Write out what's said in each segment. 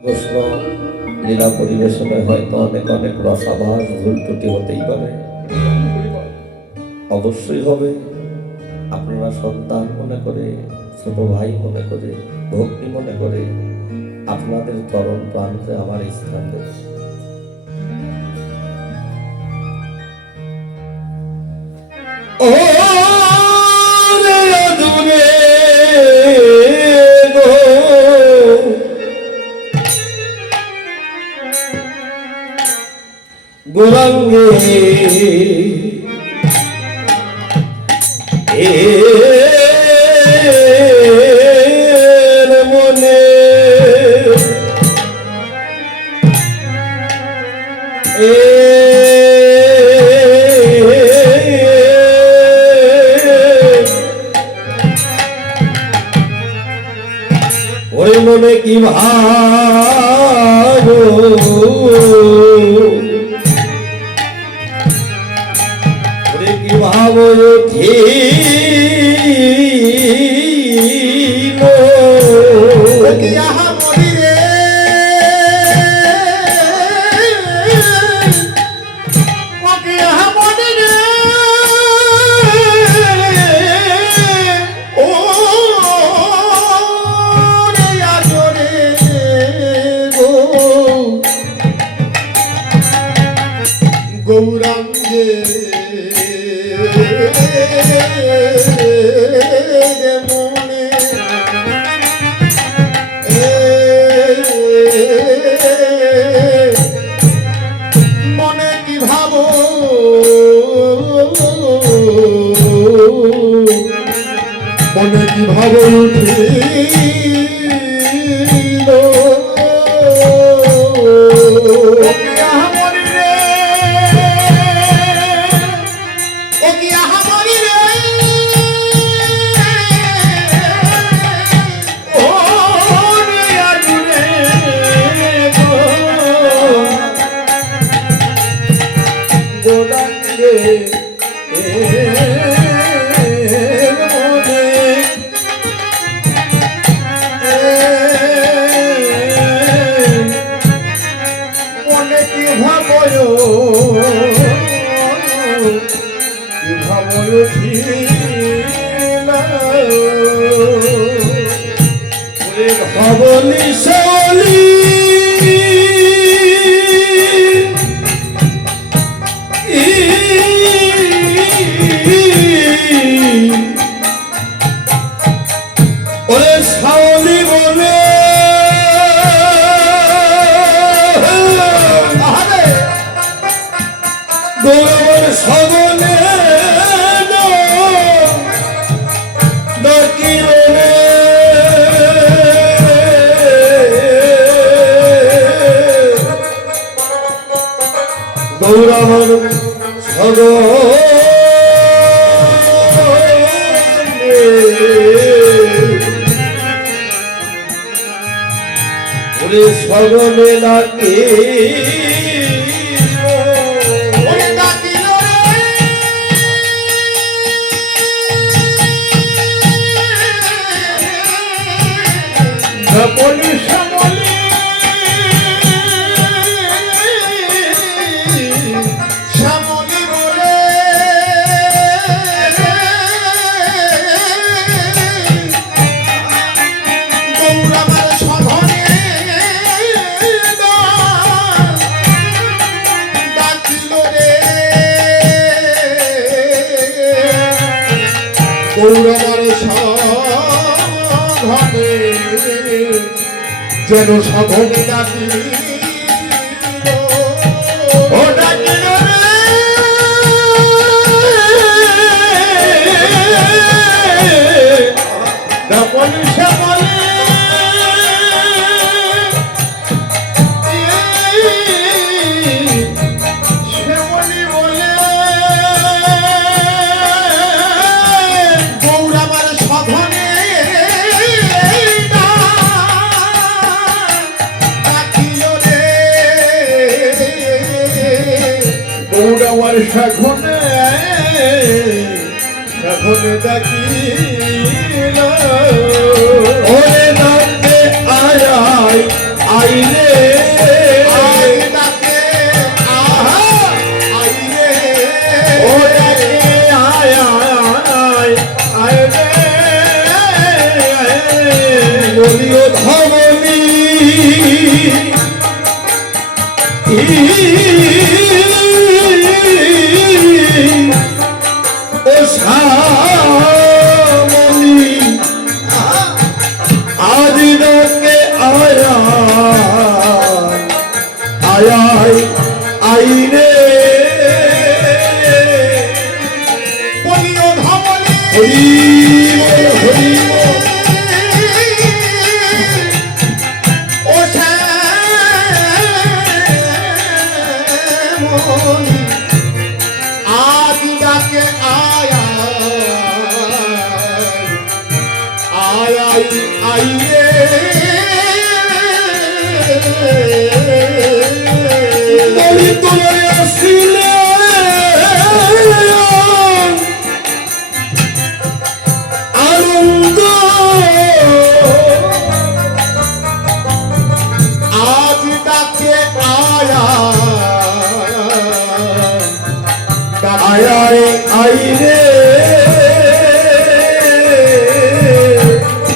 প্রশ্ন লীলা পরিবেশনে হয়তো অনেক অনেক রসাভাস ভুল ত্রুটি হতেই পারে, অবশ্যই হবে। আপনারা সন্তান মনে করে, ছোট ভাই মনে করে, ভক্তি মনে করে আপনাদের চরণ প্রান্তে আমার স্থান দেবে। ও গোরাঙ্গে মনে ওরে মনে কি ভাবো ভাবো ঠিক গৌরাঙ্গে মনে মনে কি ভাবো মনে কি ভাবো ভবনী শৈলী ওরে শাওলি বলে গৌরবের সগনে গৌরবর সগনে সগনে ডাকে গৌরবর সাধনে যেন সাধনে ডাকি ও ডাকিল গৌরবর সাধনে সাধনে ডাকিল ওরে নামে আয় আইরে আজ ডাকে আইরে ও ডাকে আয় আয় আয় রে বলিও ধমনী ও শ্যামলী আদি ডাকে আয় আয় আয় আইরে বলিও ধমনী হরি বল হরি বল ও শ্যামলী আজ ডাকে আয় আইরে বলি তোরে আসিলে আনন্দ আজ ডাকে আয় আয় আয় আইরে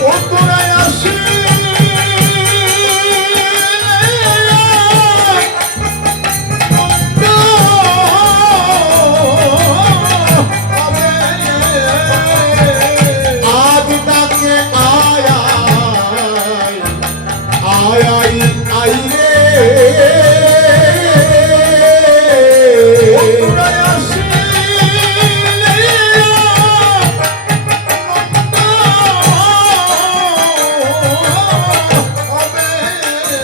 ও তোরা আজ ডাকে আয় আইরে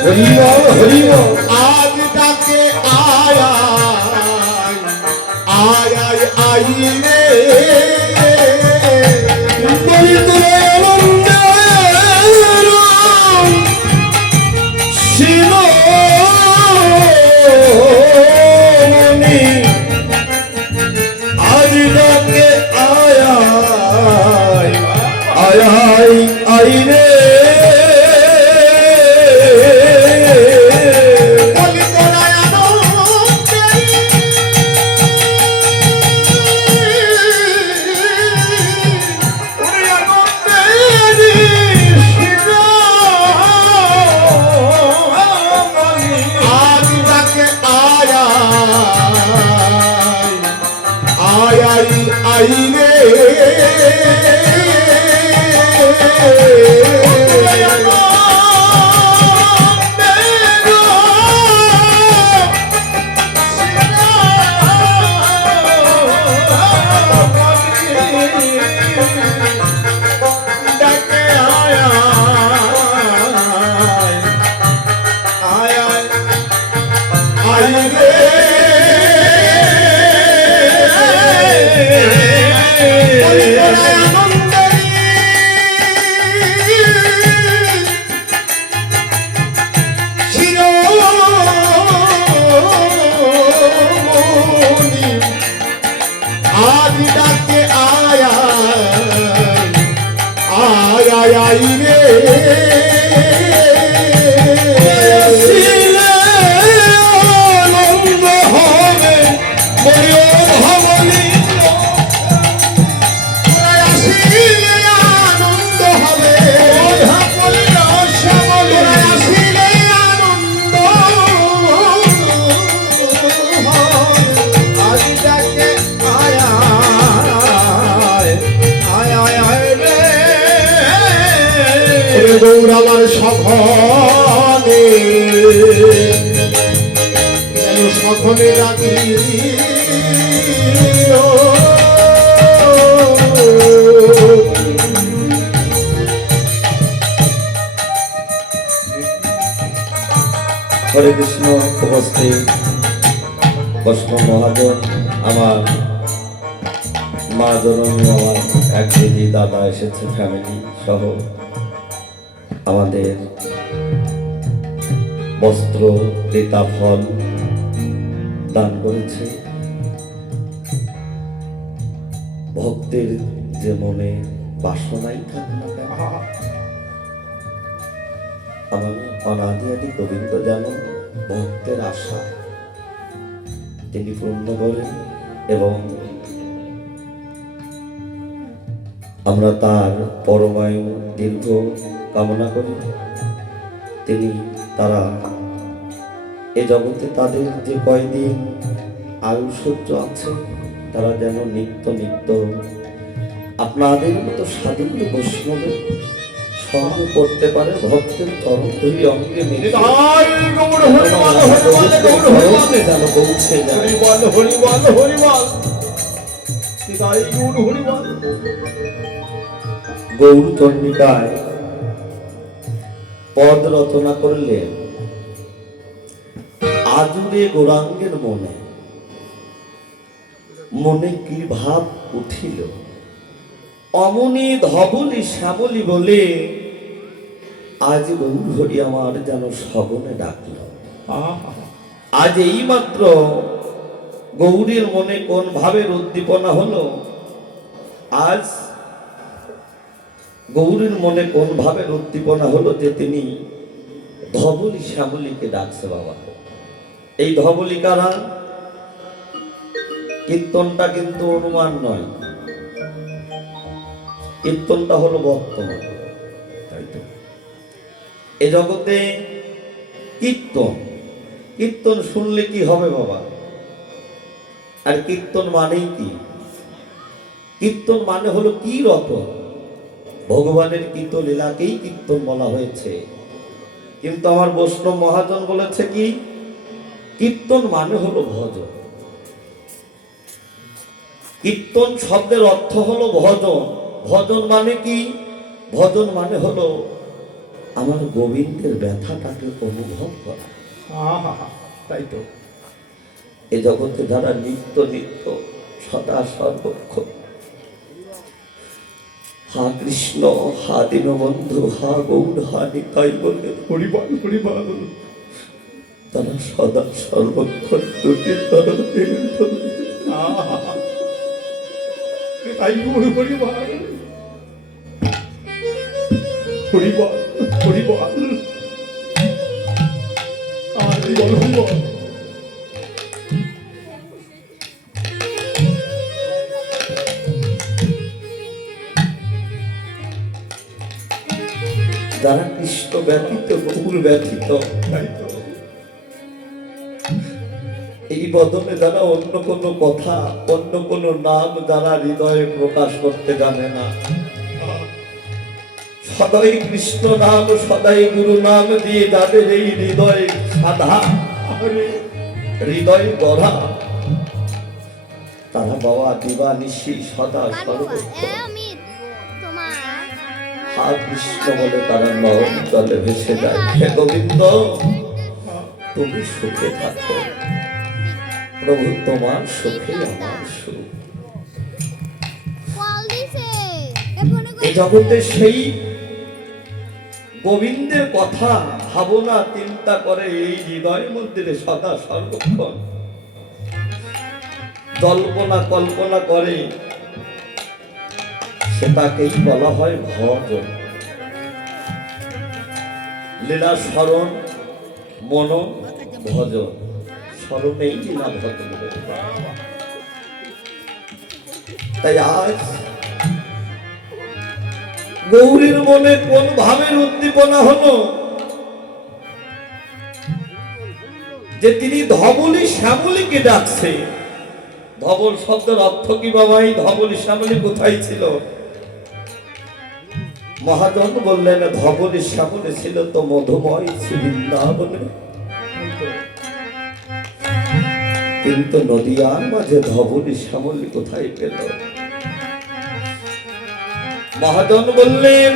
হরি বল হরি বল আজ ডাকে আয় আইরে বলি তোরে আনন্দের শিরোমণি আদি ডাকে আয় আয় আয় আইরে বলি তোরা আনন্দের ওরে আনন্দের শিরোমণি আজ ডাকে আয় আইরে ডাকে আইরে বলি তোরা আনন্দের শিরোমণি আজ ডাকে আয় আইরে আসিলে আনন্দ হবে বলিও ধমনী তোরা আসিলে আনন্দ হবে তোরা আসিলে আনন্দ আজ ডাকে আয় রে গৌর আমার সখনে যেন সখনে ডাকি হরে কৃষ্ণ উপস্থিত বৈষ্ণব মহাজন আমার মা জননী আমার এক দিদি দাদা এসেছে ফ্যামিলি সহ আমাদের বস্ত্র ক্রেতা ফল দান করেছে। ভক্তের যে মনে বাসনাই থাকে না কেন, আমার অনাদি আদি গোবিন্দ যেন ভক্তের আশা তিনি পূর্ণ করেন এবং আমরা তার পরমায়ু দীর্ঘ কামনা করি। তারা এ জগতে তাদের যে কয়দিন আয়ুষ্য আছে তারা যেন নিত্য নিত্য আপনাদের মতো সাধু বৈষ্ণবের সঙ্গ করতে পারে, ভক্তের চরণ ধরি অঙ্গে মেলে তাই গৌর হরিবল হরিবল গৌর হরিবল যেন পৌঁছে যায়। হরিবল হরিবল হরিবল তাই গৌর হরিবল। গৌর চন্ডিকায় পদ রচনা করলেন, আজুরে গৌরাঙ্গের মনে মনে কি ভাব উঠিল, অমনি ধবলি শ্যামলি বলে আজ গৌর হরি আমার যেন সগনে ডাকল। আজ এই মাত্র গৌরীর মনে কোন ভাবের উদ্দীপনা হলো, আজ গৌরীর মনে কোন ভাবের উদ্দীপনা হলো যে তিনি ধবলি শ্যামলীকে ডাকছে। বাবা, এই ধবলি কারা? কীর্তনটা কিন্তু অনুমান নয়, কীর্তনটা হলো বর্তমান। এ জগতে কীর্তন, কীর্তন শুনলে কি হবে বাবা? আর কীর্তন মানেই কি? কীর্তন মানে হলো কি রতন, ভগবানের কীর্ত লীলাকেই কীর্তন বলা হয়েছে। কিন্তু আমার বৈষ্ণব মহাজন বলেছে কি, কীর্তন মানে হলো ভজন। কীর্তন শব্দের অর্থ হলো ভজন। ভজন মানে কি? ভজন মানে হলো আমার গোবিন্দের ব্যথাটাকে অনুভব করা। তাই তো এ জগতে যারা নিত্য নিত্য সদা সর্বক্ষণ হা কৃষ্ণ, হা দীনবন্ধু, হা গৌর, হা নিতাই বলে হরিবল হরিবল তারা সদা সর্বক্ষণ দুটি তাই গৌর হরিবল হরিবল হরিবল হরিবল হরিবল। যারা কৃষ্ণ ব্যতীত, গৌর ব্যতীত, তাই তো এই বদলে যারা অন্য কোনো কথা, অন্য কোনো নাম যারা হৃদয়ে প্রকাশ করতে জানে না, সদাই কৃষ্ণ নাম, সদাই গুরু নাম দিয়ে যাদের এই হৃদয় সাধা, হৃদয় গড়া, তারা বাবা দিবানিশি সদা সর্বক্ষণ হা কৃষ্ণ বলে তারা নরম জলে ভেসে যায়। হে গোবিন্দ, তুমি সুখে থাকো প্রভু, তোমার সুখে আমার সুখ। এই জগতে সেই গোবিন্দের কথা ভাবনা চিন্তা করে এই হৃদয়ের মধ্যে সদা সর্বক্ষণ জল্পনা কল্পনা করে, সেটাকেই বলা হয় ভজন। লীলা স্মরণ, মন ভজন, স্মরণেই লীলা ভজন। তাই আজ গৌরীর মনে কোন ভাবের উদ্দীপনা হলো যে তিনি ধবলি শ্যামলীকে ডাকছে। ধবল শব্দের অর্থ কি বাবা? এই ধবলি শ্যামলী কোথায় ছিল? মহাজন বললেন, ধবলি শ্যামলী ছিল তো মধুময় বৃন্দাবনে, কিন্তু নদিয়ার মাঝে ধবলি শ্যামলী কোথায় পেল? মহাজন বললেন,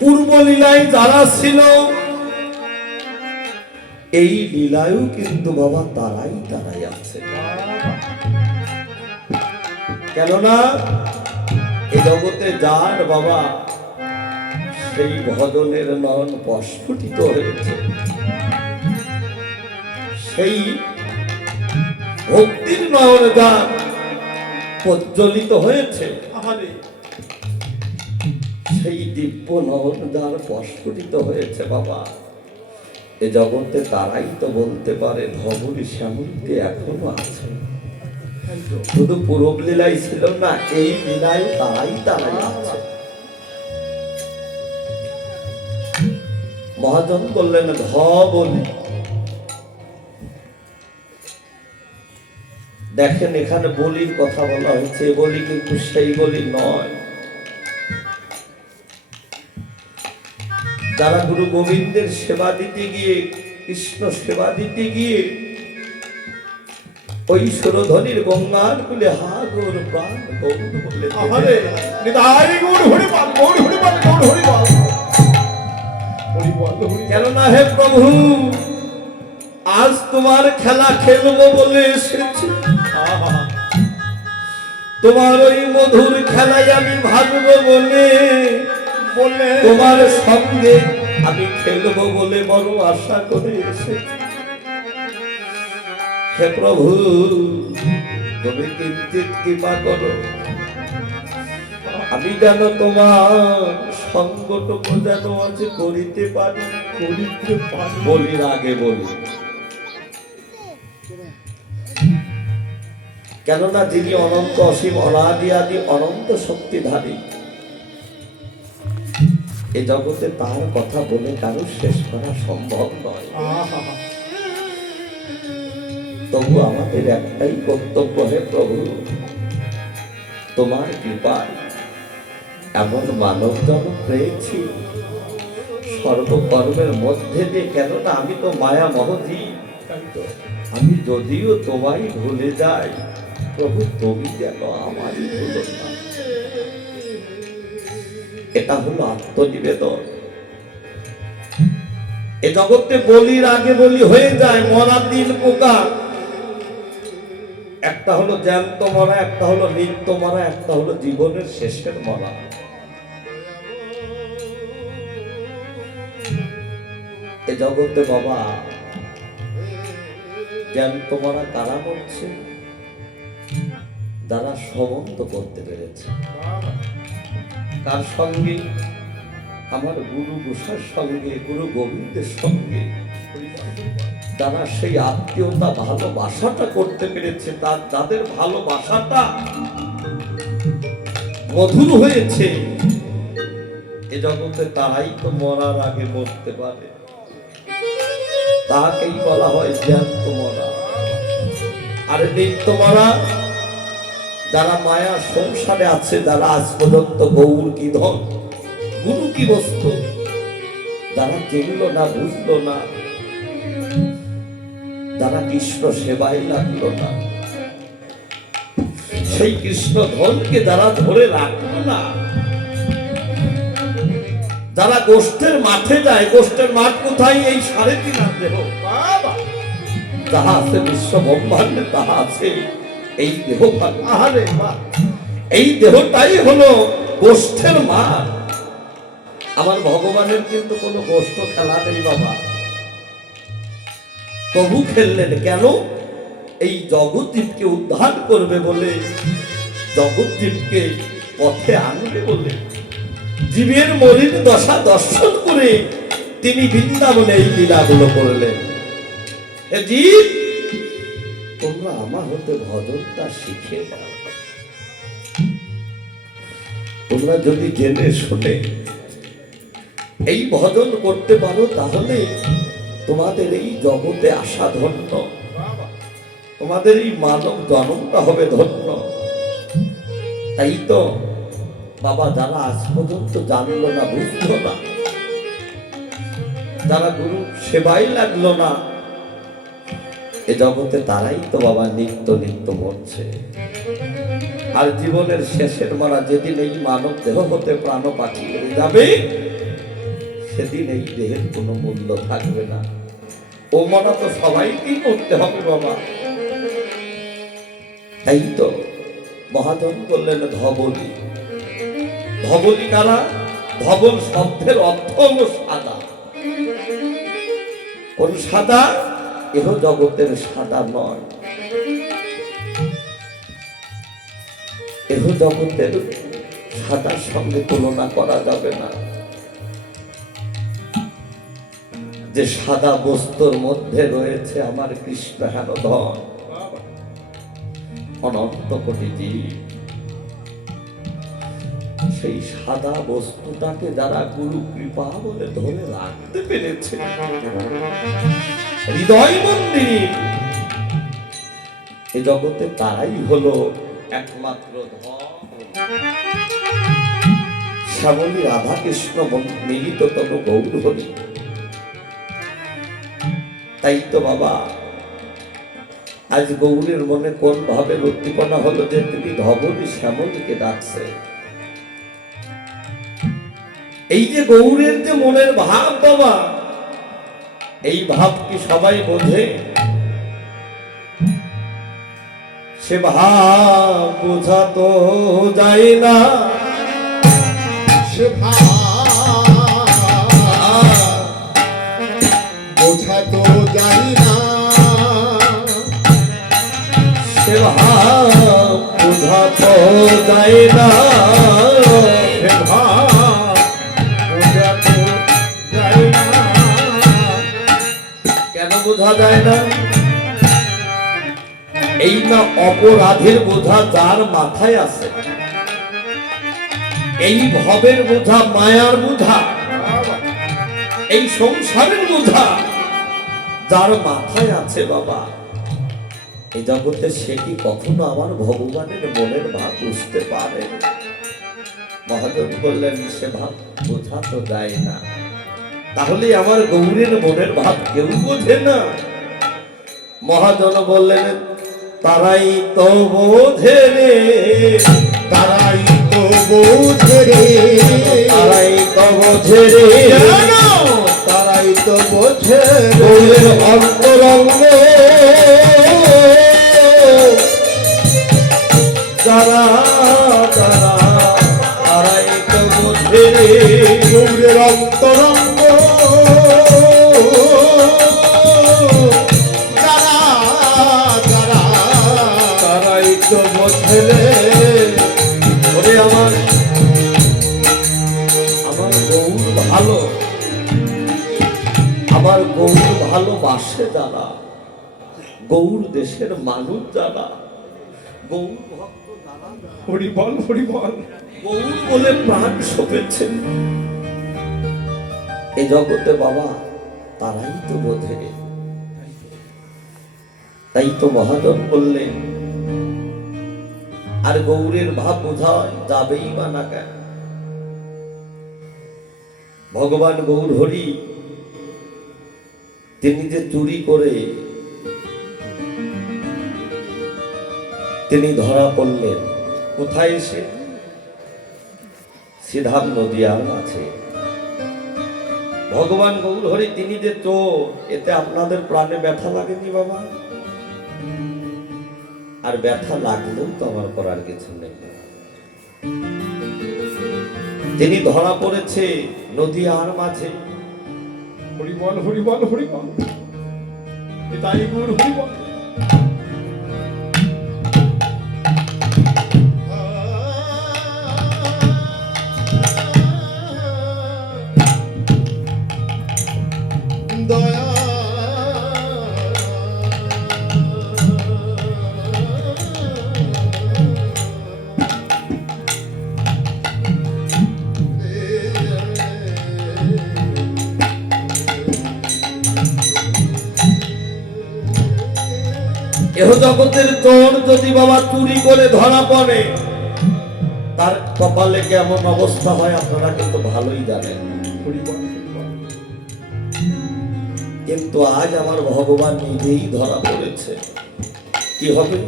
পূর্ব লীলায় যারা ছিল এই লীলায়ও কিন্তু বাবা তারাই আছে। কেননা এই জগতে যার বাবা সেই ভজনের নয়ন প্রস্ফুটিত হয়েছে, সেই ভক্তির নয়ন যার প্রজ্বলিত হয়েছে, সেই দিব্য নয়ন যার প্রস্ফুটিত হয়েছে বাবা, এ জগতে তারাই তো বলতে পারে ধবলি শ্যামলকে এখনো আছে। শুধু পূরব লীলাই ছিল না, এই লীলায় তারাই আছে। মহাজন বললেন ধবলি। দেখেন এখানে বলির কথা বলা হয়েছে, বলি কিন্তু সেই বলি নয়। যারা গুরু গোবিন্দের সেবা দিতে গিয়ে, কৃষ্ণ সেবা দিতে গিয়ে ওই সুরধ্বনির গঙ্গার কুলে হাগর প্রাণ গৌর বলে আহারে নিতাই গৌর হরি বল, গৌর হরি বল, গৌর হরি বল, হরি বল, হরি। কেননা হে প্রভু, আজ তোমার খেলা খেলবো বলে এসেছি। আহা, তোমার ওই মধুর খেলায় আমি ভাগবো বলে, বলে তোমার সঙ্গে আমি খেলবো বলে বড় আশা করে এসেছি। হে প্রভু, তুমি কিঞ্চিত কৃপা করো, আমি যেন তোমার সঙ্গটুকু যেন আজ করিতে পারি। করিতে পারি। বলির আগে বলি, কেননা যিনি অনন্ত অসীম অনাদি আদি অনন্ত শক্তিধারী, এ জগতে তার কথা বলে কারো শেষ করা সম্ভব নয়। আহা, তবু আমাদের একটাই কর্তব্য, হে প্রভু, তোমার কৃপায় এমন মানব জন্ম পেয়েছি সর্বকর্মের মধ্যে দিয়ে। কেননা আমি তো মায়া মহজী, তাই তো। আমি যদিও তোমায় ভুলে যাই, প্রভু তুমি যেন আমারই ভুলো না। এটা হলো আত্মনিবেদন। এ জগতে বলির আগে বলি হয়ে যায়, মরার দিন পোকা। একটা হলো জ্যান্ত মরা, একটা হলো নিত্য মরা, একটা হলো জীবনের শেষের মরা। এ জগতে বাবা জ্যান্ত মরা কারা মরছে? যারা সম্বন্ধ করতে পেরেছে। কার সঙ্গে? আমার গুরু গোসার সঙ্গে, গুরু গোবিন্দের সঙ্গে। যারা সেই আত্মীয়তা ভালোবাসাটা করতে পেরেছে, তাদের ভালোবাসাটা মধুর হয়েছে, এ জগতে তারাই তো মরার আগে মরতে পারে। তাকেই বলা হয় জ্যান্ত মরা। আর নিত্য মরা যারা মায়া সংসারে আছে, যারা আজ পর্যন্ত গৌর কি ধন, গুরু কি বস্তু, যারা চিনল না, বুঝলো না, যারা কৃষ্ণ সেবায় লাগলো না, সেই কৃষ্ণ ধনকে যারা ধরে রাখলো না, যারা গোষ্ঠের মাঠে যায়, গোষ্ঠের মাঠ কোথায়? এই 3.5 দেহ। বাবা, তাহা আছে বিশ্ব ব্রহ্মাণ্ডে, তাহা আছে এই দেহ ভাগ। আহারে বাহ, এই দেহটাই হলো গোষ্ঠের মাঠ। আমার ভগবানের কিন্তু কোনো গোষ্ঠ খেলা নেই বাবা। তবু খেললেন কেন? এই জগৎজীবকে উদ্ধার করবে বলে, জগৎজীবকে পথে আনবে বলে, জীবের মলিন দশা দর্শন করে তিনি বৃন্দাবনে এই লীলাগুলো করলেন। হে জীব, তোমরা আমার হতে ভজনটা শিখে নাও। তোমরা যদি জেনে শুনে এই ভজন করতে পারো, তাহলে তোমাদের এই জগতে আসা ধন্য, তোমাদের এই মানব জন্মটা হবে ধন্য। তাই তো বাবা, যারা আজ পর্যন্ত জানলো না, বুঝলো না, যারা গুরু সেবাই লাগলো না, এ জগতে তারাই তো বাবা নিত্য নিত্য মরছে। আর জীবনের শেষের মারা যেদিন এই মানব দেহ হতে প্রাণ পাঠিয়ে যাবে, সেদিন এই দেহের কোনো মূল্য থাকবে না। ও মরা তো সবাইকেই করতে হবে বাবা। তাই তো মহাজন বললেন ধবলি। ধবলি কারা? ধবল শব্দের অর্থ হলো সাদা। কোন সাদা? এহ জগতের সাদা নয়, এহ জগতের সাদার সঙ্গে তুলনা করা যাবে না। যে সাদা বস্তুর মধ্যে রয়েছে আমার কৃষ্ণ হেন ধন, অনন্ত কোটি জীব। সেই সাদা বস্তুটাকে যারা গুরু কৃপা বলে ধরে রাখতে পেরেছে হৃদয় মন্দিরে, এ জগতে তারাই হলো একমাত্র ধন। শ্যামলী রাধা কৃষ্ণ মিলিত তনু গৌর হরি। তাই তো বাবা আজ গৌরের মনে কোন ভাবে উদ্দীপনা হলো যে তিনি ধবনী শ্যামলীকে ডাকছে। এই যে গৌরের যে মনের ভাব বাবা, এই ভাব কি সবাই বোঝে? সে ভাব বোঝা তো যায় না, সে ভাব বোঝা তো যায় না, সে ভাব বোঝা তো যায় না, সে ভাব বোঝা তো যায় না। কেন বোঝা যায় না? এই না অপরাধের বোঝা যার মাথায় আছে, এই ভবের বোঝা, মায়ার বোঝা, এই সংসারের বোঝা যার মাথায় আছে বাবা, এই জগতে সে কি কখনো আমার ভগবানের মনের ভাব বুঝতে পারে? মহাজন বললেন সে ভাব বোঝা তো যায় না। তাহলে আমার গৌরের মনের ভাব কেউ বোঝে না? মহাজন বললেন তারাই তো বোঝে রে, তারাই তো বোঝে রে, তারাই তো বোঝে রে, তারাই তো বোঝে গৌরের অন্তরঙ্গ যারা যারা, তারাই তো বোঝে রে, গৌরের অন্তরঙ্গ যারা যারা, তারাই তো বোঝে রে। ওরে আমার গৌর ভালো, আমার গৌর ভালোবাসে যারা, গৌর দেশের মানুষ যারা, গৌর ভক্ত যারা, হরি বল হরি বল, গৌর বলে প্রাণ সপেছে এই জগতে বাবা, তারাই তো বোঝে। তাই তো মহাজন বললেন আর গৌরের ভাব বোঝা যাবেই বা না কেন? ভগবান গৌর হরি তিনি যে চুরি করে তিনি ধরা পড়লেন কোথায়? এসে সিধাম নদিয়ার মাঝে। ভগবান গৌর হরি তিনি যে চোর, এতে আপনাদের প্রাণে ব্যথা লাগেনি বাবা? আর ব্যথা লাগলেও তো আমার করার কিছু নেই। তিনি ধরা পড়েছে নদিয়ার মাঝে। হরি বল হরি বল হরি বল, তাই গুর হরি বল। দয়া এহ জগতের চোর যদি বাবা চুরি করে ধরা পড়ে, তার কপালে কেমন অবস্থা হয় আপনারা কিন্তু ভালোই জানেন। হরি বল হরি বল। কিন্তু আজ আমার ভগবান নিজেই ধরা পড়েছে, কি হবে?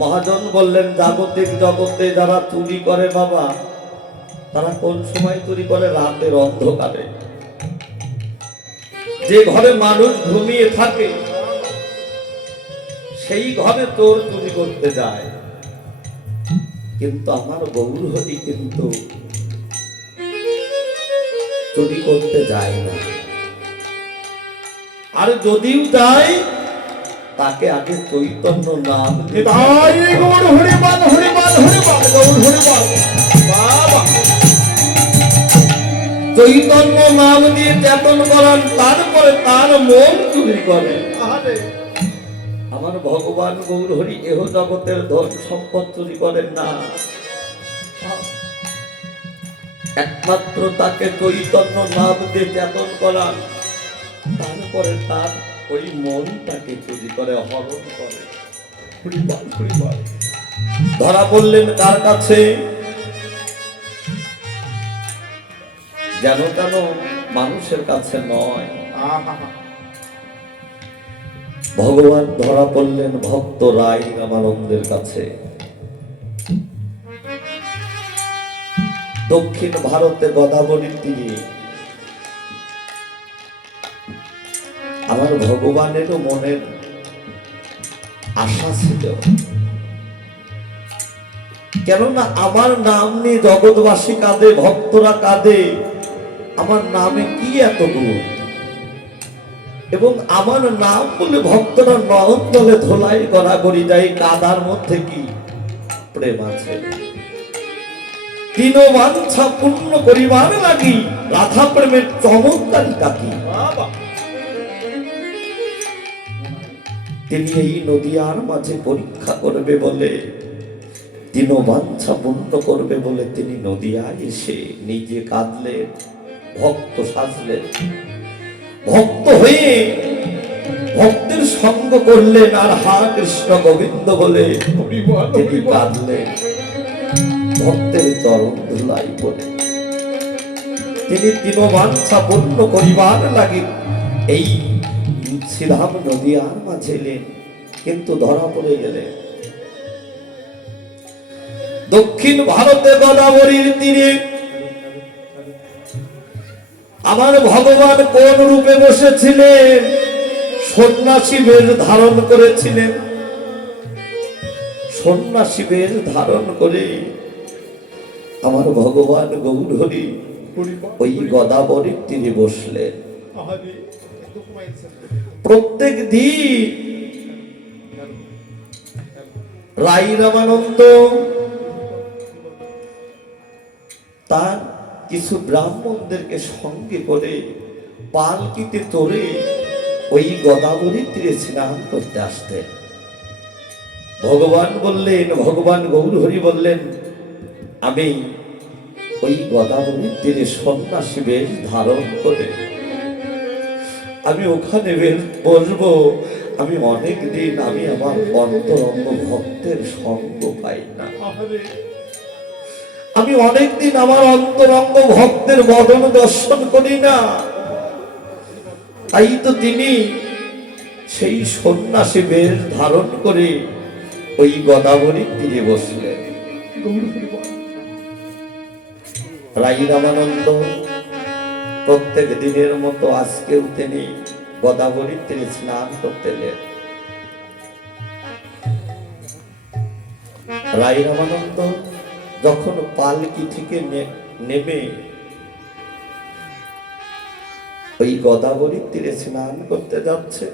মহাজন বললেন জাগতিক জগতে যারা চুরি করে বাবা, তারা কোন সময় চুরি করে? রাতের অন্ধকারে, যে ঘরে মানুষ ঘুমিয়ে থাকে সেই ঘরে চোর চুরি করতে যায়। কিন্তু আমার গৌর হরি কিন্তু চুরি করতে যায় না। আর যদিও যায় তাকে আগে চৈতন্য নাম দিতে তাই গুর হরি বল হরি বল হরি বল, গৌর হরি বল। বাবা চৈতন্য নাম দিয়ে চেতন করান, তারপরে তার মন চুরি করেন। আহারে আমার ভগবান গৌর হরি এহ জগতের ধন সম্পদ চুরি করেন না, একমাত্র তাকে চৈতন্য নাম দিয়ে চেতন করান, তারপরে তার ওই মন তাকে চুরি করে, হরণ করে। হরিবল হরিবল। ধরা পড়লেন কার কাছে? যেন কেন মানুষের কাছে নয়, আহা ভগবান ধরা পড়লেন ভক্ত রাই রামানন্দের কাছে। দক্ষিণ ভারতে গোদাবরীর তীরে আমার ভগবানেরও মনের আশা ছিল, কেননা আমার নাম নিয়ে জগৎবাসী কাঁদে, ভক্তরা কাঁদে, আমার নামে কি এত গুণ, এবং আমার নাম বলে ভক্তরা নয়ন জলে ধোলাই গড়াগড়ি যায়, কাদার মধ্যে কি প্রেম আছে। তিন বাঞ্ছা পূর্ণ করিবার লাগি রাধা প্রেমের চমৎকারিতা কি। বাবা তিনি এই নদিয়ার মাঝে পরীক্ষা করবে বলে, তিন বাঞ্ছা পূর্ণ করবে বলে তিনি নদিয়ায় এসে নিজে কাঁদলেন, ভক্ত সাজলেন, ভক্ত হয়ে ভক্তের সঙ্গ করলেন, আর হা কৃষ্ণ গোবিন্দ বলে হরিবল তিনি হরিবল। কাঁদলেন, ভক্তের চরণ ধুলাই পড়ে। তিনি তিন বাঞ্ছা পূর্ণ করিবার লাগি এই শ্রীরাম নদিয়ার মাঝে এলেন, কিন্তু ধরা পড়ে গেলেন। দক্ষিণ ভারতে গোদাবরীর তীরে আমার ভগবান কোন রূপে বসেছিলেন? সন্ন্যাসী বেশ ধারণ করেছিলেন। সন্ন্যাসী বেশ ধারণ করে আমার ভগবান গৌর হরি হরিবল ওই গোদাবরীর তীরে বসলেন। আহারে দুঃখ পাইছে। প্রত্যেক দিন রাই রামানন্দ তার কিছু ব্রাহ্মণদেরকে সঙ্গে করে পালকিতে চড়ে ওই গোদাবরীর তীরে স্নান করতে আসতেন। ভগবান বললেন, ভগবান গৌর হরি বললেন, আমি ওই গোদাবরীর তীরে সন্ন্যাসী বেশ ধারণ করে আমি ওখানে বসবো। আমি অনেক দিন আমি আমার অন্তরঙ্গ ভক্তের সঙ্গ পাই না, আহারে আমি অনেকদিন আমার অন্তরঙ্গ ভক্তের বদন দর্শন করি না। তাই তো তিনি সেই সন্ন্যাসী বেশ ধারণ করে ওই গোদাবরীর তীরে বসলেন। গৌর হরিবল। রাই রামানন্দ প্রত্যেক দিনের মতো আজকেও তিনি গোদাবরীর তীরে স্নান করতে এলেন। রাই রামানন্দ যখন পালকি থেকে নেমে ওই গোদাবরীর তীরে স্নান করতে যাচ্ছে,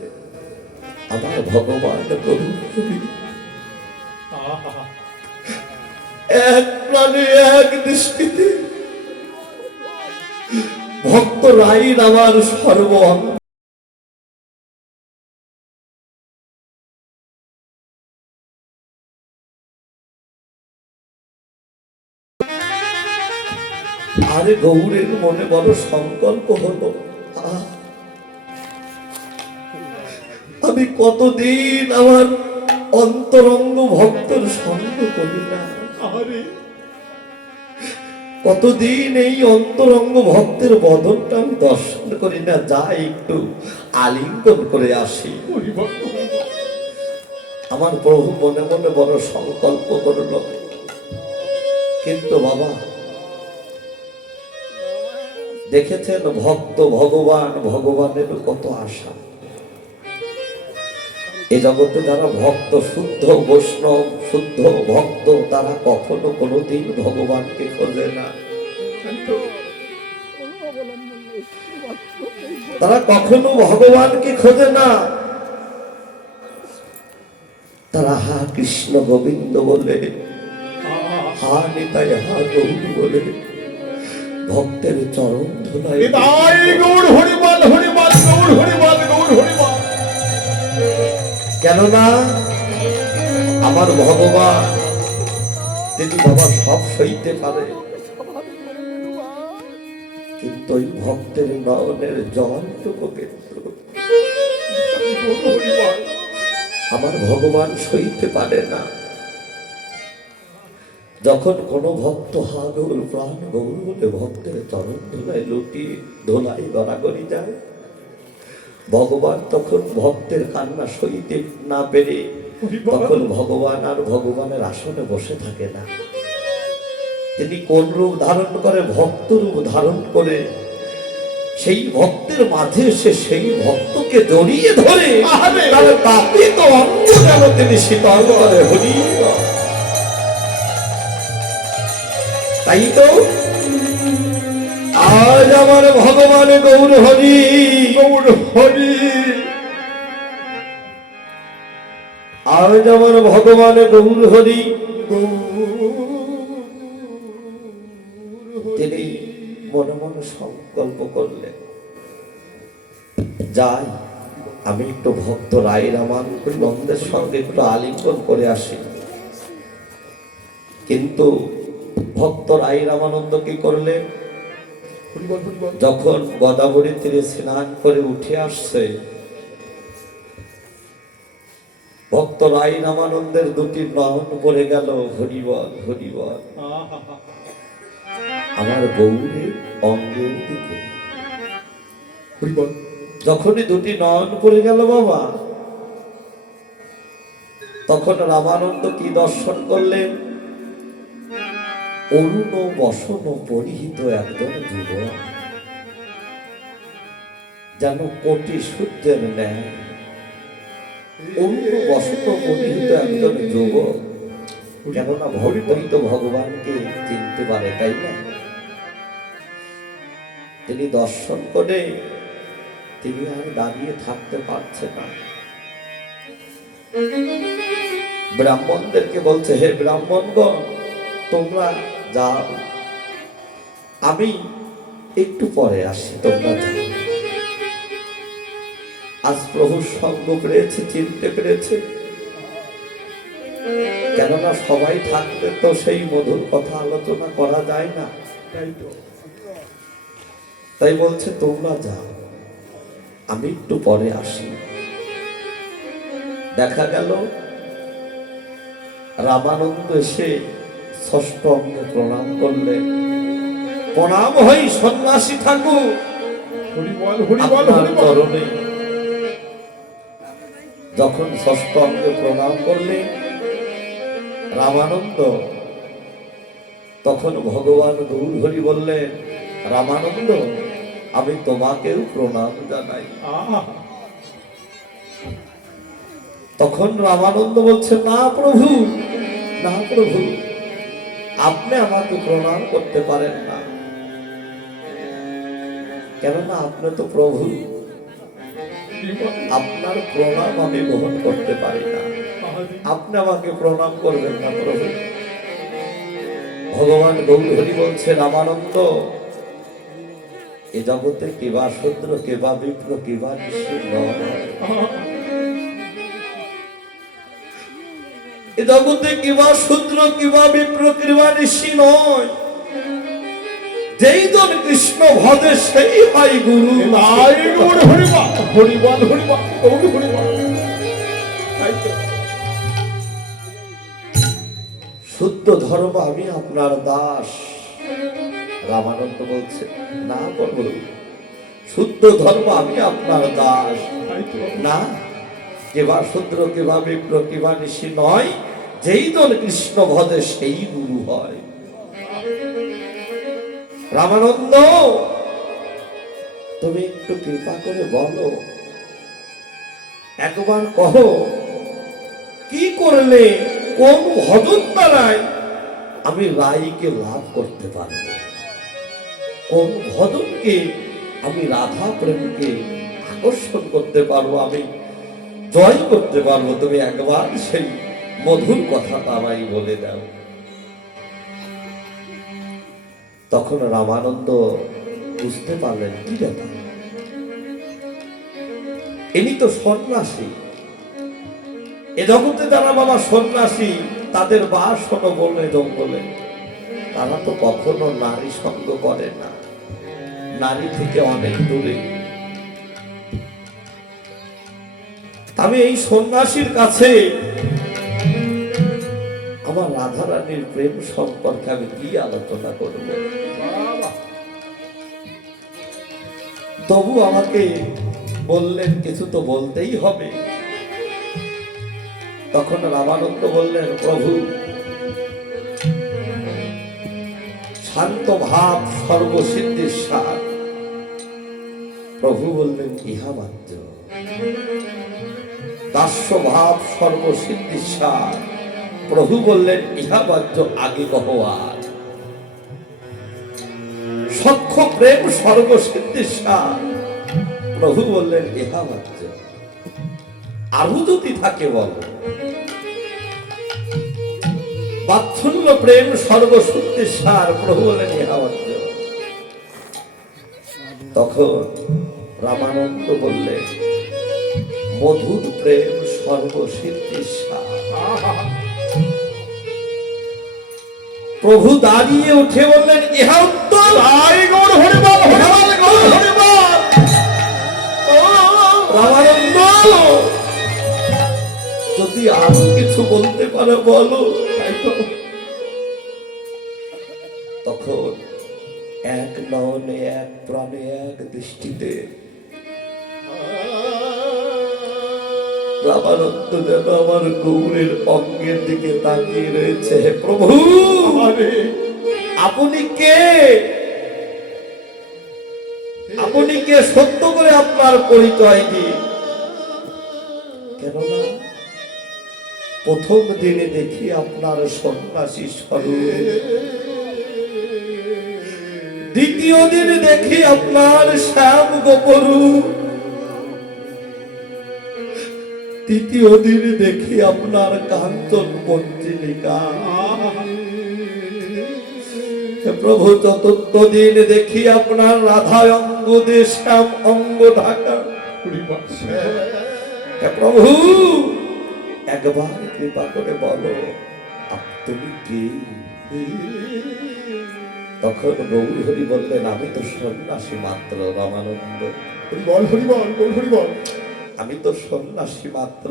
আমার ভগবান প্রভু আহা এক প্রাণে এক দৃষ্টিতে ভক্ত রাই আমার সর্ব অঙ্গ আরে গৌরের মনে বড় সংকল্প হলো, আমি কতদিন আমার অন্তরঙ্গ ভক্তের সঙ্গ করি না, আহারে কতদিন এই অন্তরঙ্গ ভক্তের বদনটা আমি দর্শন করি না, যাই একটু আলিঙ্গন করে আসি। হরিবল হরিবল। আমার প্রভু মনে মনে বড় সংকল্প করল, কিন্তু বাবা দেখেছেন ভক্ত ভগবান, ভগবানের কত আশা। এই জগতে যারা ভক্ত, শুদ্ধ বৈষ্ণব, শুদ্ধ ভক্ত, তারা কখনো কোনোদিন ভগবানকে খোঁজে না, তারা কখনো ভগবানকে খোঁজে না। তারা হা কৃষ্ণ গোবিন্দ বলে, হা নিতাই, হা গৌর বলে ভক্তের চরণ ধুলায় নিতাই গৌর হরিবল হরিবল গৌর হরিবল গৌর হরিবল। কেননা আমার ভগবান তিনি বাবা সব সইতে পারে, কিন্তু ওই ভক্তের নয়নের জলটুকু কিন্তু গৌর হরিবল। আমার ভগবান সইতে পারে না। যখন কোনো ভক্ত হা গৌর প্রাণ গৌর বলে ভক্তের চরণ ধুলায় লুটি ধোলাই গড়াগড়ি যায়, ভগবান তখন ভক্তের কান্না সইতে না পেরে তখন ভগবান আর ভগবানের আসনে বসে থাকে না। তিনি কোন রূপ ধারণ করে? ভক্ত রূপ ধারণ করে সেই ভক্তের মাঝে এসে সেই ভক্তকে জড়িয়ে ধরে তাহলে তাতে তো অন্য যেন তিনি শীতল করে। হরি তাই তো আজ আমার ভগবান গৌর হরি গৌর হরি। আজ আমার ভগবান গৌর হরি তিনি মনে মনে সংকল্প করলেন, যাই আমি একটু ভক্ত রায় রামানন্দের সঙ্গে একটু আলিঙ্গন করে আসি। কিন্তু ভক্ত রায় রামানন্দ কি করলেন? হরিবল হরিবল। যখন গোদাবরী তীরে স্নান করে উঠে আসছে, ভক্ত রায় রামানন্দের দুটি নয়ন পড়ে গেল। হরিবল হরিবল। আমার গৌরের অঙ্গের দিকে হরিবল। যখনই দুটি নয়ন পড়ে গেল বাবা, তখন রামানন্দ কি দর্শন করলেন? অরুণ বসন পরিহিত একজন যুবক, যেন কোটি সূর্যের ন্যায় অরুণ বসন পরিহিত একজন যুবক। কেননা ভক্তই তো ভগবানকে চিনতে পারে, তাই না? তিনি দর্শন করে তিনি আর দাঁড়িয়ে থাকতে পারছে না। ব্রাহ্মণদেরকে বলছে, হে ব্রাহ্মণগণ, তোমরা যাও, আমি একটু পরে আসি, তোমরা যাও। আজ প্রভুর সঙ্গ পেয়েছে, চিনতে পেরেছে। কেননা সবাই থাকলে তো সেই মধুর কথা আলোচনা করা যায় না, তাই তো। তাই বলছে তোমরা যাও, আমি একটু পরে আসি। দেখা গেল রামানন্দ এসে ষষ্ঠ অঙ্গে প্রণাম করলেন। প্রণাম হই সন্ন্যাসী ঠাকুর, হরিবল হরিবল আপনার হরিবল। চরণে। যখন ষষ্ঠ অঙ্গে প্রণাম করলেন রামানন্দ, তখন ভগবান গৌর হরি বললেন, রামানন্দ আমি তোমাকেও প্রণাম জানাই। তখন রামানন্দ বলছে, না প্রভু, না প্রভু, আপনি আমাকে প্রণাম করতে পারেন না। কেননা আপনি তো প্রভু, আপনার প্রণাম আমি গ্রহণ করতে পারি না। আপনি আমাকে প্রণাম করবেন না প্রভু। ভগবান গৌর হরি বলছে, রামানন্দ এ জগতে কিবা শূদ্র কিবা বিপ্র কিবা ঋষি নয়। এ জগতে কিবা শূদ্র কিবা বিপ্র কিবা ঋষি নয়। যেই জন কৃষ্ণ ভজে সেই হয় গুরু। নিতাই গৌর হরিবল হরিবল হরিবল গৌর হরিবল। তাই তো। শুদ্ধ ধর্ম আমি আপনার দাস। রামানন্দ বলছে, না প্রভু, শুদ্ধ ধর্ম আমি আপনার দাস তাই তো। না। কেবা শূদ্র কেবা বিপ্র কেবা ঋষি নয়, যেই দল কৃষ্ণ ভজে সেই গুরু হয়। রামানন্দ তুমি একটু কৃপা করে বলো, একবার কহো কি করলে, কোন ভজন দ্বারায় আমি রাইকে লাভ করতে পারবো, কোন ভজনকে আমি রাধা প্রেমকে আকর্ষণ করতে পারবো, আমি জয় করতে পারবো। তুমি একবার সেই মধুর কথাটা আমায় বলে দাও। তখন রামানন্দ বুঝতে পারলেন কি ব্যাপার, ইনি তো সন্ন্যাসী। এ জগতে যারা বাবা সন্ন্যাসী, তাদের বাস হলো বনে জঙ্গলে। তারা তো কখনো নারী সঙ্গ করে না, নারী থেকে অনেক দূরে। আমি এই সন্ন্যাসীর কাছে আমার রাধারানীর প্রেম সম্পর্কে আমি কি আলোচনা করব? তবু আমাকে বললেন কিছু তো বলতেই হবে। তখন রামানন্দ বললেন, প্রভু, শান্ত ভাব সর্বসিদ্ধির সার। প্রভু বললেন, ইহা মাত্র। দাস্য ভাব সর্বসিদ্ধির সার। প্রভু বললেন, ইহা মাত্র, আগে কহোয়ার। সখ্য প্রেম সর্বসিদ্ধির সার। প্রভু বললেন, ইহা মাত্র, আরো যদি থাকে বল। বাৎসল্য প্রেম সর্বসিদ্ধির সার। প্রভু বললেন, ইহা মাত্র। তখন রামানন্দ বললেন, মধুর প্রেম সর্বসিদ্ধির সার। প্রভু দাঁড়িয়ে উঠে বললেন, ইহা উত্তর। রামানন্দ, যদি আরো কিছু বলতে পারো বলো। তখন এক নয়নে, এক প্রাণে, এক দৃষ্টিতে রামানন্দ যেন আমার গৌরের অঙ্গের দিকে তাকিয়ে রয়েছে। প্রভু, আপনি কে? আপনি কে? সত্য করে আপনার পরিচয় দিন। কেননা প্রথম দিনে দেখি আপনার সন্ন্যাসী স্বরূপ, দ্বিতীয় দিনে দেখি আপনার শ্যাম গোপরু, তৃতীয় দিনে দেখি আপনার কাঞ্চন মঞ্জিলিকা। প্রভু, চতুর্থ দিন দেখি আপনার রাধা অঙ্গ দিয়ে শ্যাম অঙ্গ ঢাকা। প্রভু, একবার কৃপা করে বলো তুমি কি? তখন গৌর হরি বললেন, আমি তো সন্ন্যাসী মাত্র। রামানন্দ, আমি তো সন্ন্যাসী মাত্র।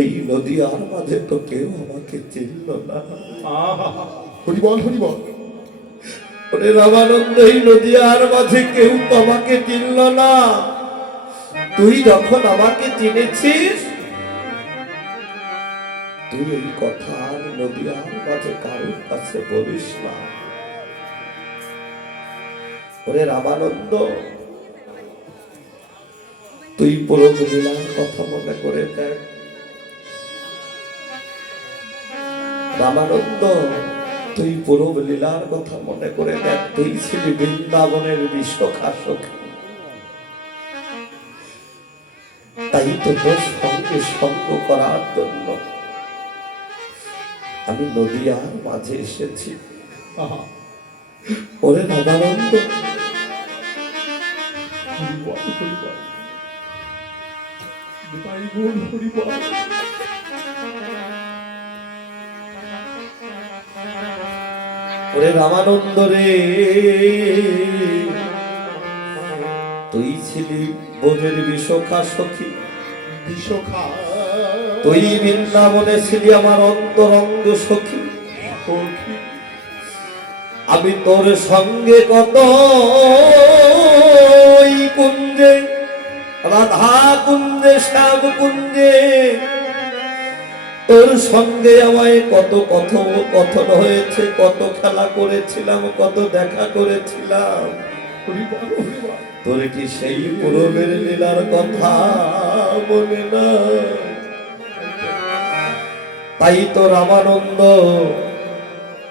এই নদীয়ার মাঝে তো কেউ আমাকে চিনল না। ওরে রামানন্দ, এই নদীয়ার মাঝে কেউ তো আমাকে চিনল না। তুই যখন আমাকে চিনেছিস, তুই এই কথা আর নদীয়ার মাঝে কারোর কাছে বলিস না। ওরে রামানন্দ, তুই পুরো লীলার কথা মনে করে দেখ। রামানন্দ, তুই পুরো লীলার কথা মনে করে দেখ। তুই ছিলি বৃন্দাবনের বিশ্বখা সখী। তাই তো তোর সঙ্গে সঙ্গ করার জন্য আমি নদীয়ার মাঝে এসেছি। ওরে রামানন্দ, ওরে রামানন্দ রে, তুই ছিলি বোধের বিশ্বখা সখী। তুই বৃন্দাবনে ছিলি আমার অন্তরঙ্গ সখী। আমি তোর সঙ্গে কত কুঞ্জে, রাধা কুঞ্জে, শ্যাম কুঞ্জে, তোর সঙ্গে আমায় কত কথন হয়েছে, কত খেলা করেছিলাম, কত দেখা করেছিলাম। তোর কি সেই পূর্বের লীলার কথা মনে না? তাই তো রামানন্দ,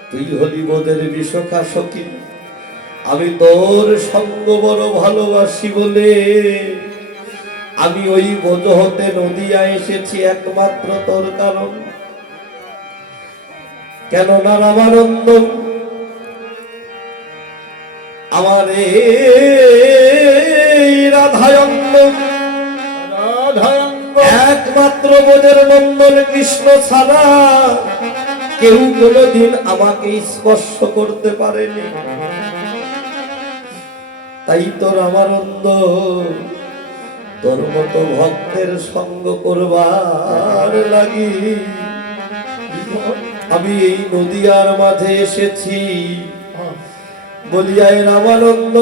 তুই হলি বোধের বিশ্বখা সখী। আমি তোর সঙ্গ বড় ভালোবাসি বলে আমি ওই বোঝ হতে নদিয়া এসেছি একমাত্র তোর কারণ। কেননা রামানন্দ, আমার এই রাধায়ঙ্গ রাধাঙ্গ একমাত্র বোধের নন্দন কৃষ্ণ ছাড়া কেউ কোনোদিন আমাকে স্পর্শ করতে পারেনি। তাই তোর আমার অন্ধ তোর মতো ভক্তের সঙ্গ করবার লাগি আমি এই নদিয়ার মাঝে এসেছি। বলিয়ায় রামানন্দ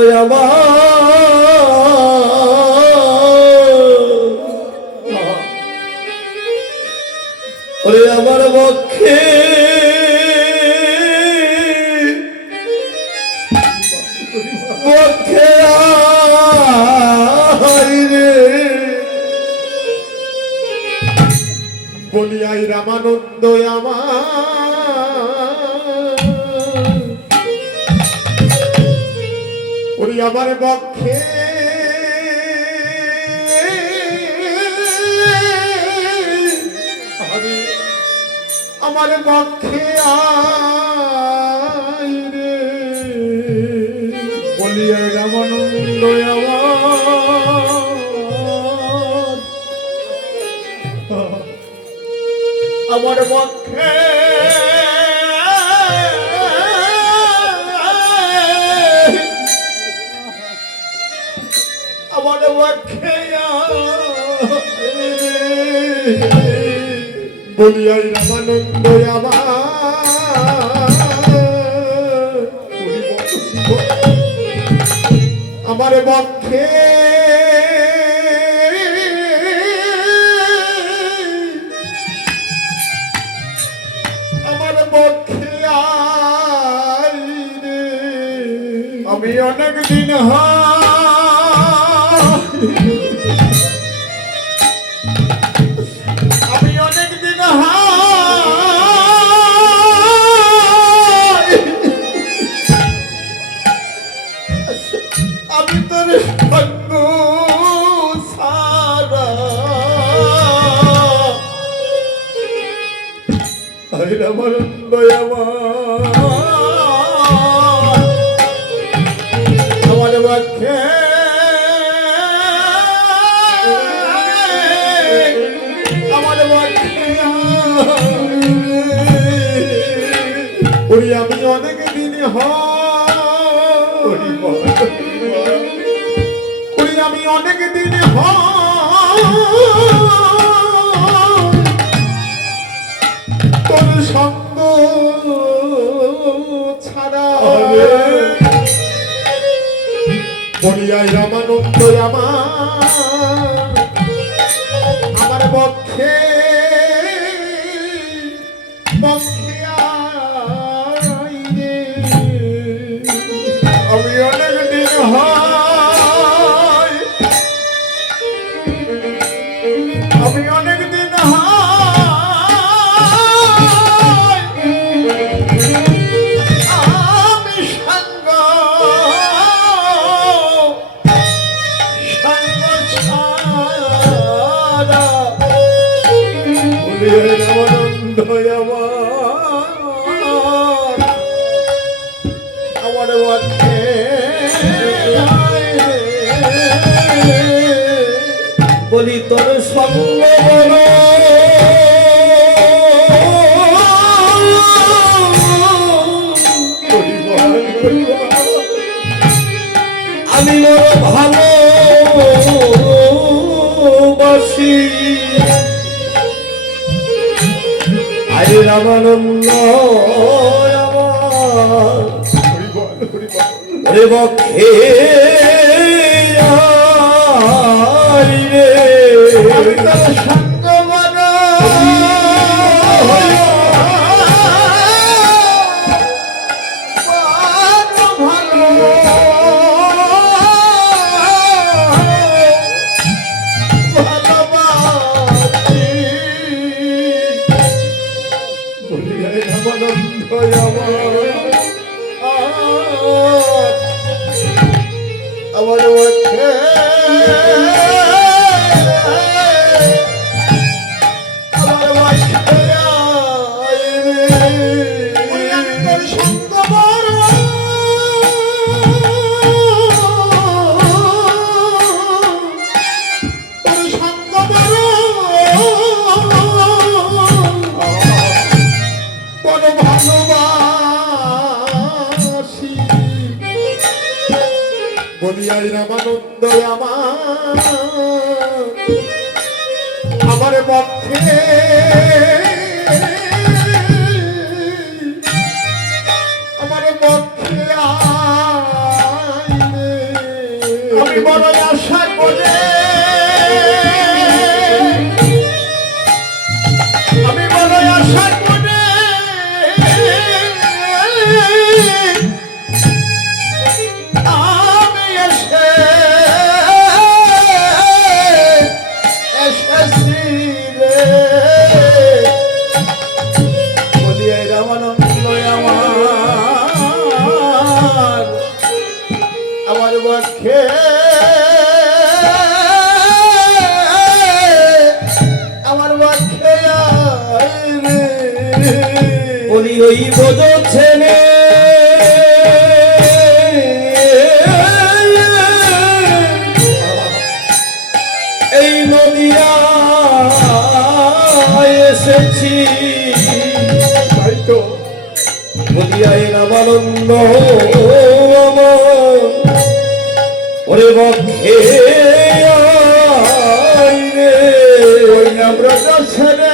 ওরে আমার পক্ষে পক্ষে আয় রে বলিয়াই রামানন্দ আমার ওরে আমার পক্ষে আমার পক্ষে আয় রে বলিয়াই রামানন্দ আমার পক্ষে আমার পক্ষে বলিয়াই রামানন্দ আমার পক্ষে আমার পক্ষে আয় রে আমি অনেক দিন আমি অনেক দিন আমি তোর সঙ্গ সারা রামানন্দ আমার পক্ষে আমার পক্ষে ওই আমি অনেক দিন ওই আমি অনেক দিন তোর সঙ্গ ছাড়া বলিয়াই রামানন্দ আমার পক্ষে পক্ষে আয় রে আমি অনেক দিন আমি অনেক দিন আমি সঙ্গ ছাড়া রামানন্দ আমার পক্ষে বলি তোর সঙ্গ আমি বড় ভালোবাসি আরে রামানন্দ আমার ওরে বক্ষে আয় রে সঙ্গ ভালো রামানন্দ আমার পক্ষে আমার পক্ষে আয় রে সঙ্গ বলিয়াই রামানন্দ আমার পক্ষে আমার পক্ষে আইলে আমি বড় আশা করে আমি বড় আশা করে আমি এসেছি রে বলিয়াই রামানন্দ আমার পক্ষে আমার পক্ষে বলি ওই বোঝো ছেলে এই নদিয়া এসেছি তাই তো বলিয়াই রামানন্দ আমার ওরে বক্ষে আয় রে ওই নাম্রত ছেড়ে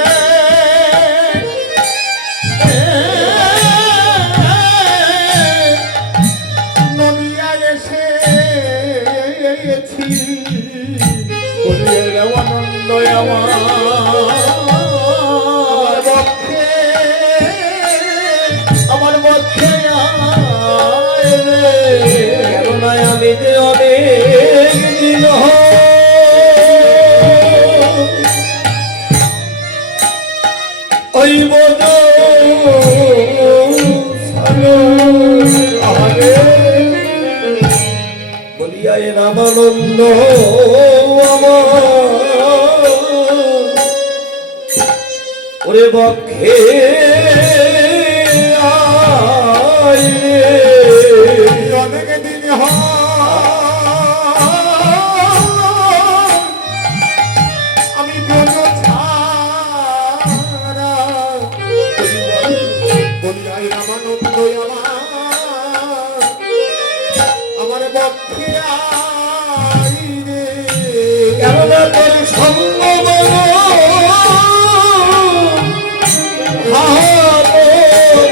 নদিয়া এসেছি বলিয়ে রামানন্দ আমার পক্ষে আয় রে কেননা আমি যে অনেক দিন ওই বোঝো বলিয়াই রামানন্দ আমার ওরে বক্ষে আয় রে অনেক দিন আমি ব্রজ ছাড়া বলিয়াই রামানন্দ আমার পক্ষে আই রে কেননা তোর সঙ্গ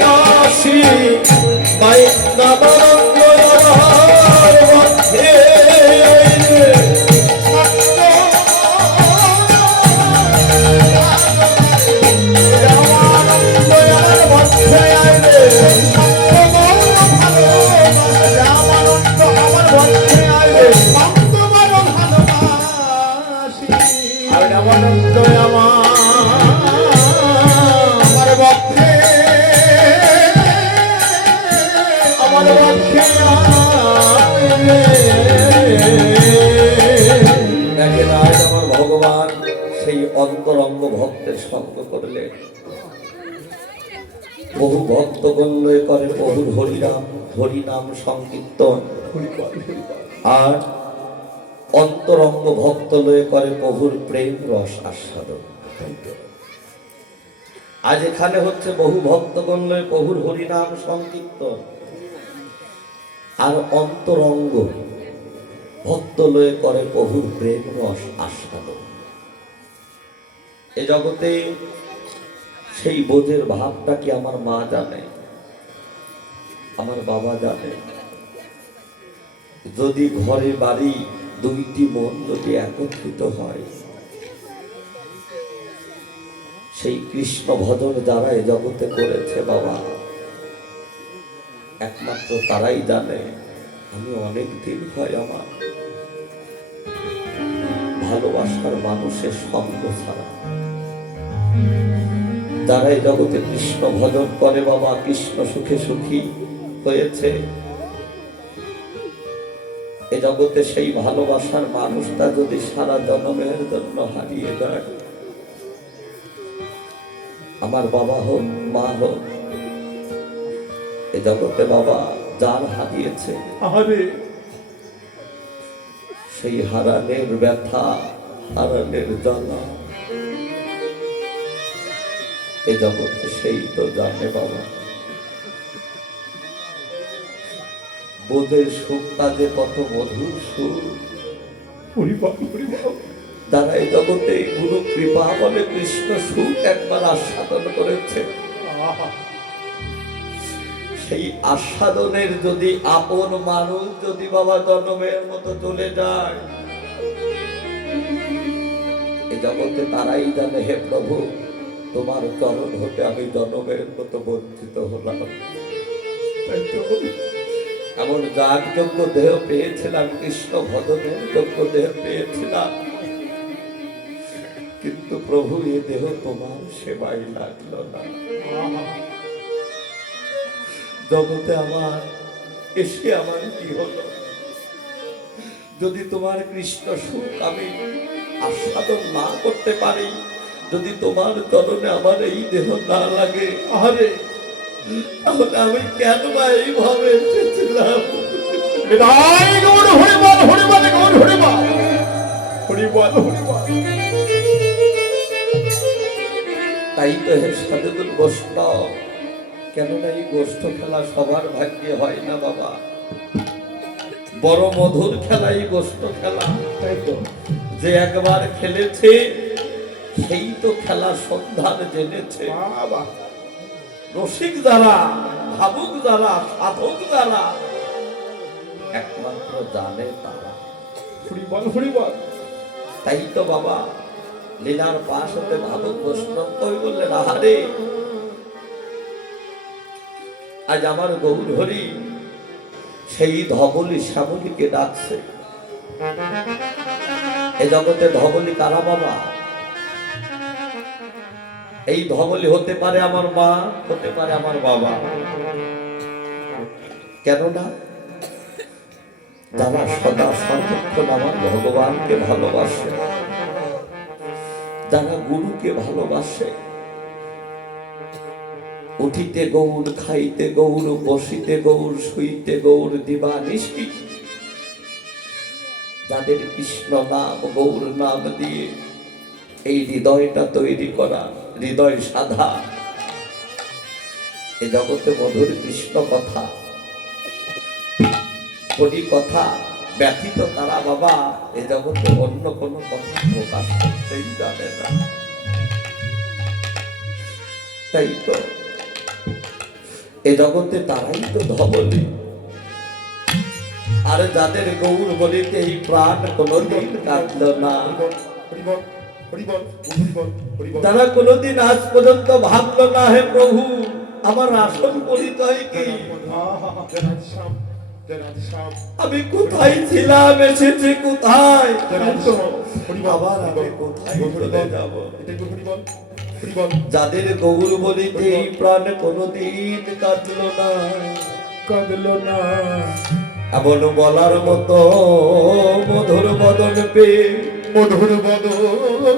হাসি মাই রামানন্দ আমার বক্ষে আয় রে দেখেন আজ আমার ভগবান সেই অন্তরঙ্গ ভক্তের সঙ্গ করলে বহু ভক্তগণ লয়ে করে বহু হরিনাম সংকীর্তন আর অন্তরঙ্গ ভক্ত লয়ে করে বহুর প্রেম রস আস্বাদন। আজ এখানে হচ্ছে বহু ভক্তগণ লয়ে বহুর হরিনাম সংকীর্তন আর অন্তরঙ্গ ভক্ত লয়ে করে বহুর প্রেম রস আস্বাদন। এ জগতে সেই বোঝের ভাবটা কি আমার মা জানে, আমার বাবা জানে? যদি ঘরে বাড়ি দুইটি মন যদি একত্রিত হয়, সেই কৃষ্ণ ভজন যারা এ জগতে করেছে বাবা, একমাত্র তারাই জানে। আমি অনেক দিন হয় আমার ভালোবাসার মানুষের সঙ্গ ছাড়া। যারা এই জগতে কৃষ্ণ ভজন করে বাবা, কৃষ্ণ সুখে সুখী হয়েছে, এ জগতে সেই ভালোবাসার মানুষটা যদি সারা জন্মের জন্য হারিয়ে যায়, আমার বাবা হোক মা হোক, এ জগতে বাবা যার হারিয়েছে সেই হারানের ব্যথা, হারানের জ্বালা এ জগতে সেই তো জানে বাবা। বোধের সুখটা যে কত মধুর সুখ, হরি বল হরি বল। যারা এই জগতে গুরু কৃপা বলে কৃষ্ণ সুখ একবার আস্বাদন করেছে, সেই আস্বাদনের যদি আপন মানুষ যদি বাবা জন্মের মতো চলে যায়, এই জগতে তারাই জানে হে প্রভু তোমার চরণ হতে আমি জন্মের মতো বঞ্চিত হলাম। তাই তো এমন যাগযোগ্য দেহ পেয়েছিলাম, কৃষ্ণ ভজনের যোগ্য দেহ পেয়েছিলাম, কিন্তু প্রভু এ দেহ তোমার সেবাই লাগলো না। জগতে আমার এসে আমার কি হলো? যদি তোমার কৃষ্ণ সুখ আমি আস্বাদন না করতে পারি, যদি তোমার চরণে আমার এই দেহ না লাগে, আরে তাহলে আমি কেন বা এইভাবে এসেছিলাম? বিদায় গৌর হরি বল হরি বল গৌর হরি বল হরি বল হরি বল। তাই তো হে সাধুগুরু বৈষ্ণব, কেননা এই গোষ্ঠ খেলা সবার ভাগ্যে হয় না বাবা। বড় মধুর খেলা এই গোষ্ঠ খেলা। তাই তো যে একবার খেলেছে সেই তো খেলা সন্ধান জেনেছে। বাবা রসিক যারা, ভাবুক যারা, সাধক যারা, একমাত্র জানে তারা। হরি বল হরি বল। তাই তো বাবা লীলার পাশ হতে ভাবুক বৈষ্ণব কই বললেন, আহারে আজ আমার গৌর হরি সেই ধবলি শ্যামলীকে ডাকছে। এ জগতে ধবলি কারা বাবা? এই ধবলি হতে পারে আমার মা, হতে পারে আমার বাবা। কেননা যারা সদা সর্বক্ষণ আমার ভগবানকে ভালোবাসে, যারা গুরুকে ভালোবাসে, উঠিতে গৌর, খাইতে গৌর, বসিতে গৌর, শুইতে গৌর, দিবানিশি যাদের কৃষ্ণ নাম গৌর নাম দিয়ে এই হৃদয়টা তৈরি করা, হৃদয় সাধা, এ জগতে মধুর কৃষ্ণ কথা, হরি কথা ব্যতীত তারা বাবা এ জগতে অন্য কোনো কথা প্রকাশ করতেই জানে না। তাই তো এ জগতে তারাই তো ধবলি। আর যাদের গৌর বলিতে এই প্রাণ কোনদিন কাঁদল না, হরি বল হরি বল হরি বল হরি বল। তারা কোনদিন আজ পর্যন্ত ভাবলো না হে প্রভু আমার আসল পরিচয় কি, আমি কোথায় ছিলাম, এসেছি কোথায়, আবার আমি কোথায় চলে যাব। যাদের গৌর বলিতে এই প্রাণ কোনদিন কাঁদল না, কাঁদলো না, এমন বলার মতো মধুর বদন পেয়ে মধুর বদন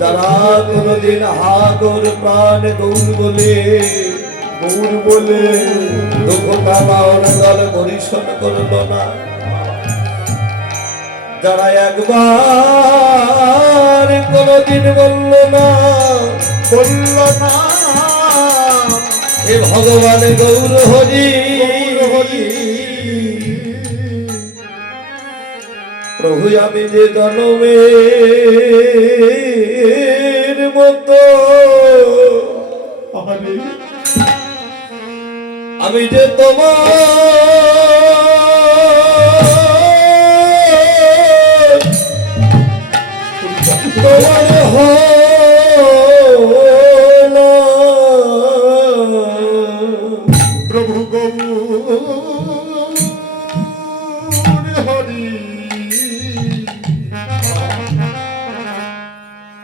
যারা কোনদিন হাগর প্রাণ গৌর বলে, গৌর বলে দুঃখ পাওয়ার দল পরিশোধ করল না, যারা একবার কোনদিন বলল না, বলল না এ ভগবান গৌর হরি হরি প্রভু আমি যে জনমের মতো, আরে আমি যে তোমার প্রভু গৌর হরি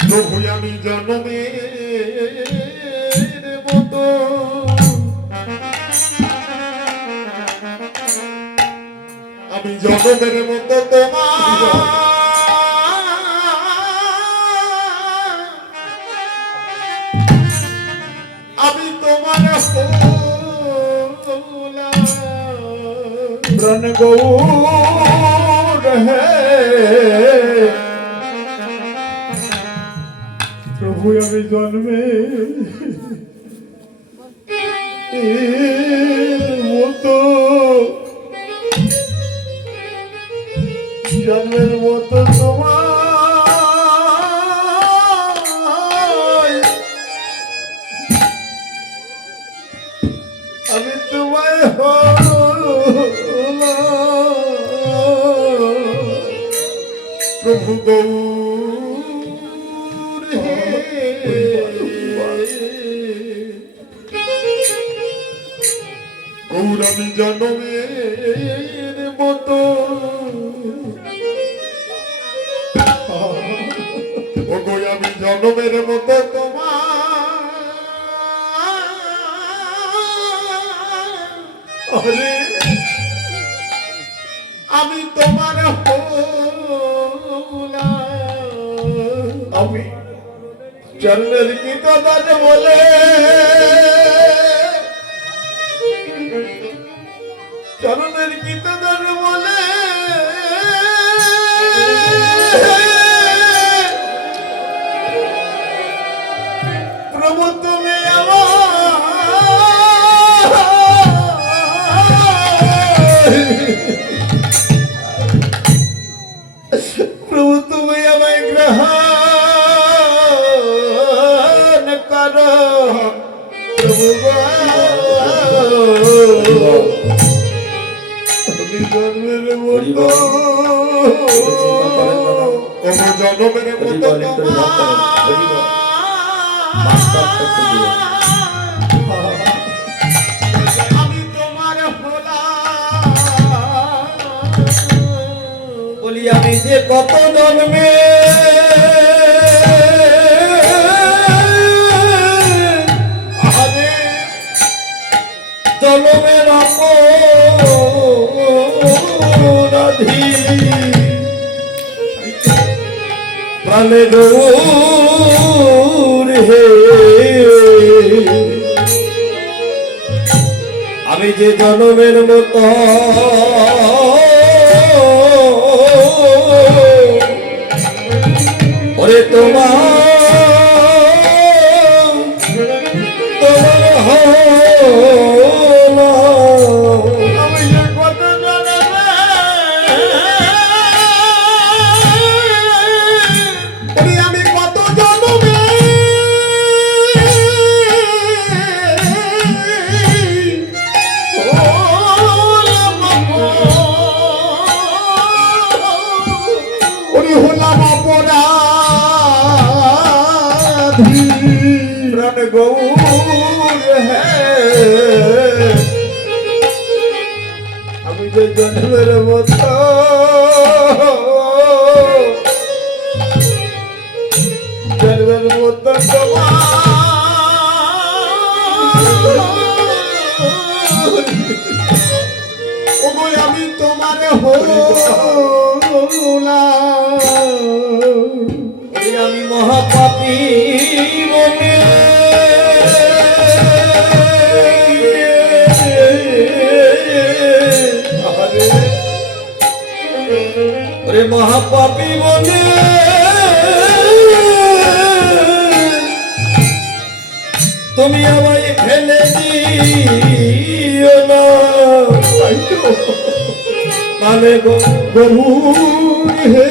প্রভু আমি জনমের মতো আমি জনমের মতো তোমার আমি তোমার প্রাণ গৌর হে প্রভু আমি জন্মে মতো জন্মের মতো তোমার আমি তোমায় প্রভু গৌর হে গৌর আমি জন্মের মতো ও গৌর আমি জন্মের মতো তোমার আমি তোমার আমি জন্মের গীত বলে চরণের গীত বলে প্রভু তুমি প্রভু তুমি আমায় গ্রহণ করো প্রভু জন্মের মতো জন্মের মতো আমি তোমার বলি আমি যে কত জন্মে জন্মের অপরাধী প্রাণে গৌর হে আমি যে জন্মের মতো ওরে তোমার প্রাণ গৌর হে আমি যে জন্মের মতো জন্মের মতো তোমার আমি তোমার হলাম আমি মহাপাপী মনে ওরে মহাপাপী মনে তুমি আমায় ফেলে দিও না মানে গৌর হে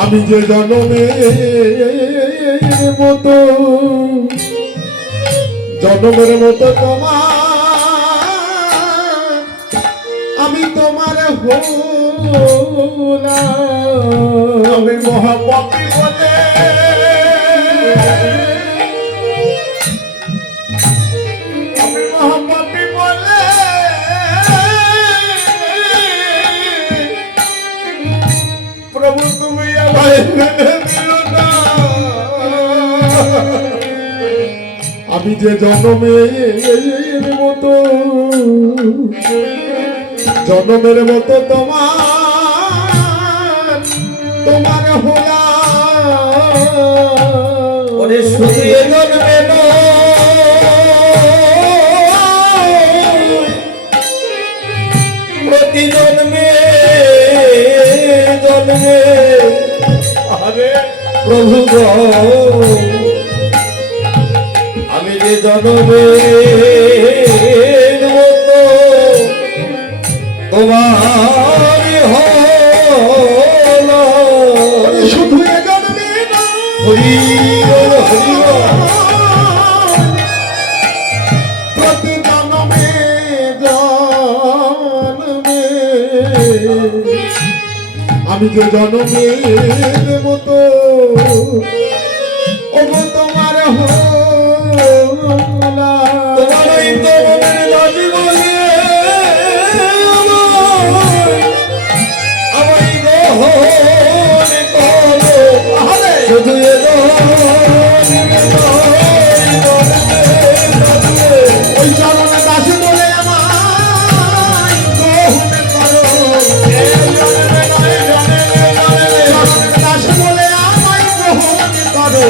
আমি যে জন্মের মতো তোমার আমি তোমার হলাম আমি মহাপাপী বলে আমি মহাপাপী বলে প্রভু তুমি আমায় মেনে দিও না আমি যে জন্মের মতো তোমার হলাম ওরে শুধু এ জন্মে প্রতি জন্মে জন্মে আরে প্রভু গো আমি যে জন্মে মতো তোমার হরি বল। প্রতি জন্মে জন্মে আমি যে জন্মের মতো ওগো তোমার হলা তোমার এই তরুণের দাবি বলিয়ে আমায় গ্রহণ করো। শুধু এ ওই চরণ দাস বলে আমায় গ্রহণ করো। চরণ দাস বলে আমায় গ্রহণ করো।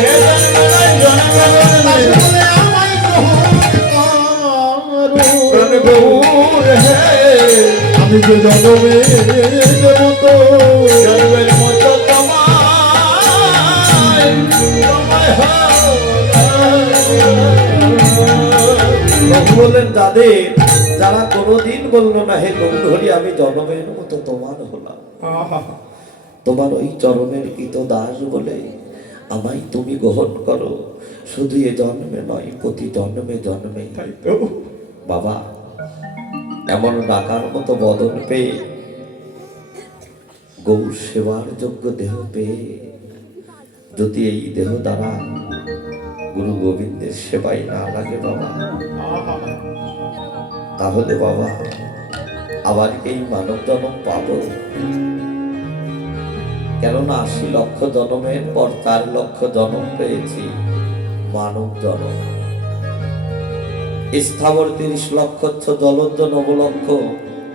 দাস বলে আমায় গ্রহণ করো। আমি যে জন্মের মতো জন্মের মতো তোমায় প্রভু বললেন যাদের যারা কোনোদিন বললো না হে গৌরহরি আমি জন্মের মতো তোমার হলাম, তোমার ওই চরণের কৃত দাস বলে আমায় তুমি গ্রহণ করো। শুধু এ জন্মে নয়, প্রতি জন্মে জন্মে। তাই তো বাবা এমন ডাকার মতো বদন পেয়ে, গৌ সেবার যোগ্য দেহ পেয়ে যদি এই দেহ দ্বারা গুরু গোবিন্দের সেবাই না লাগে বাবা, তাহলে বাবা আবার এই মানব জন্ম পাবো? কেননা ৮০ লক্ষ জন্মের পর ৪ লক্ষ জন্ম পেয়েছি মানব জন্ম। স্থাবর ৩০ লক্ষচ্ছ, জলজ ৯ লক্ষ,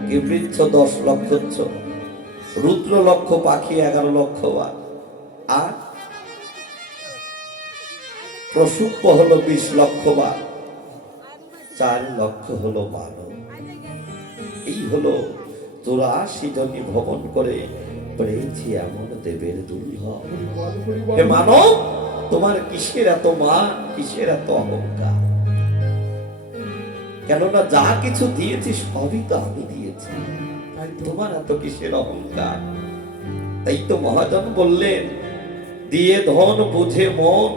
গিবৃচ্ছ ১০ লক্ষচ্ছ, রুদ্র লক্ষ, পাখি ১১ লক্ষ বার, আর প্রসূপ্য হলো ২০ লক্ষ বার, ৪ লক্ষ হলো মানব। এই হলো ৮৪ জনই ভ্রমণ করে পেয়েছি এমন দেবের দুর্লভ। হে মানব, তোমার কিসের এত মান, কিসের এত অহংকার? কেননা যা কিছু দিয়েছি সবই তো আমি দিয়েছি, তোমার এত কিসের অহংকার? তাই তো মহাজন বললেন, দিয়ে ধন বুঝে মন,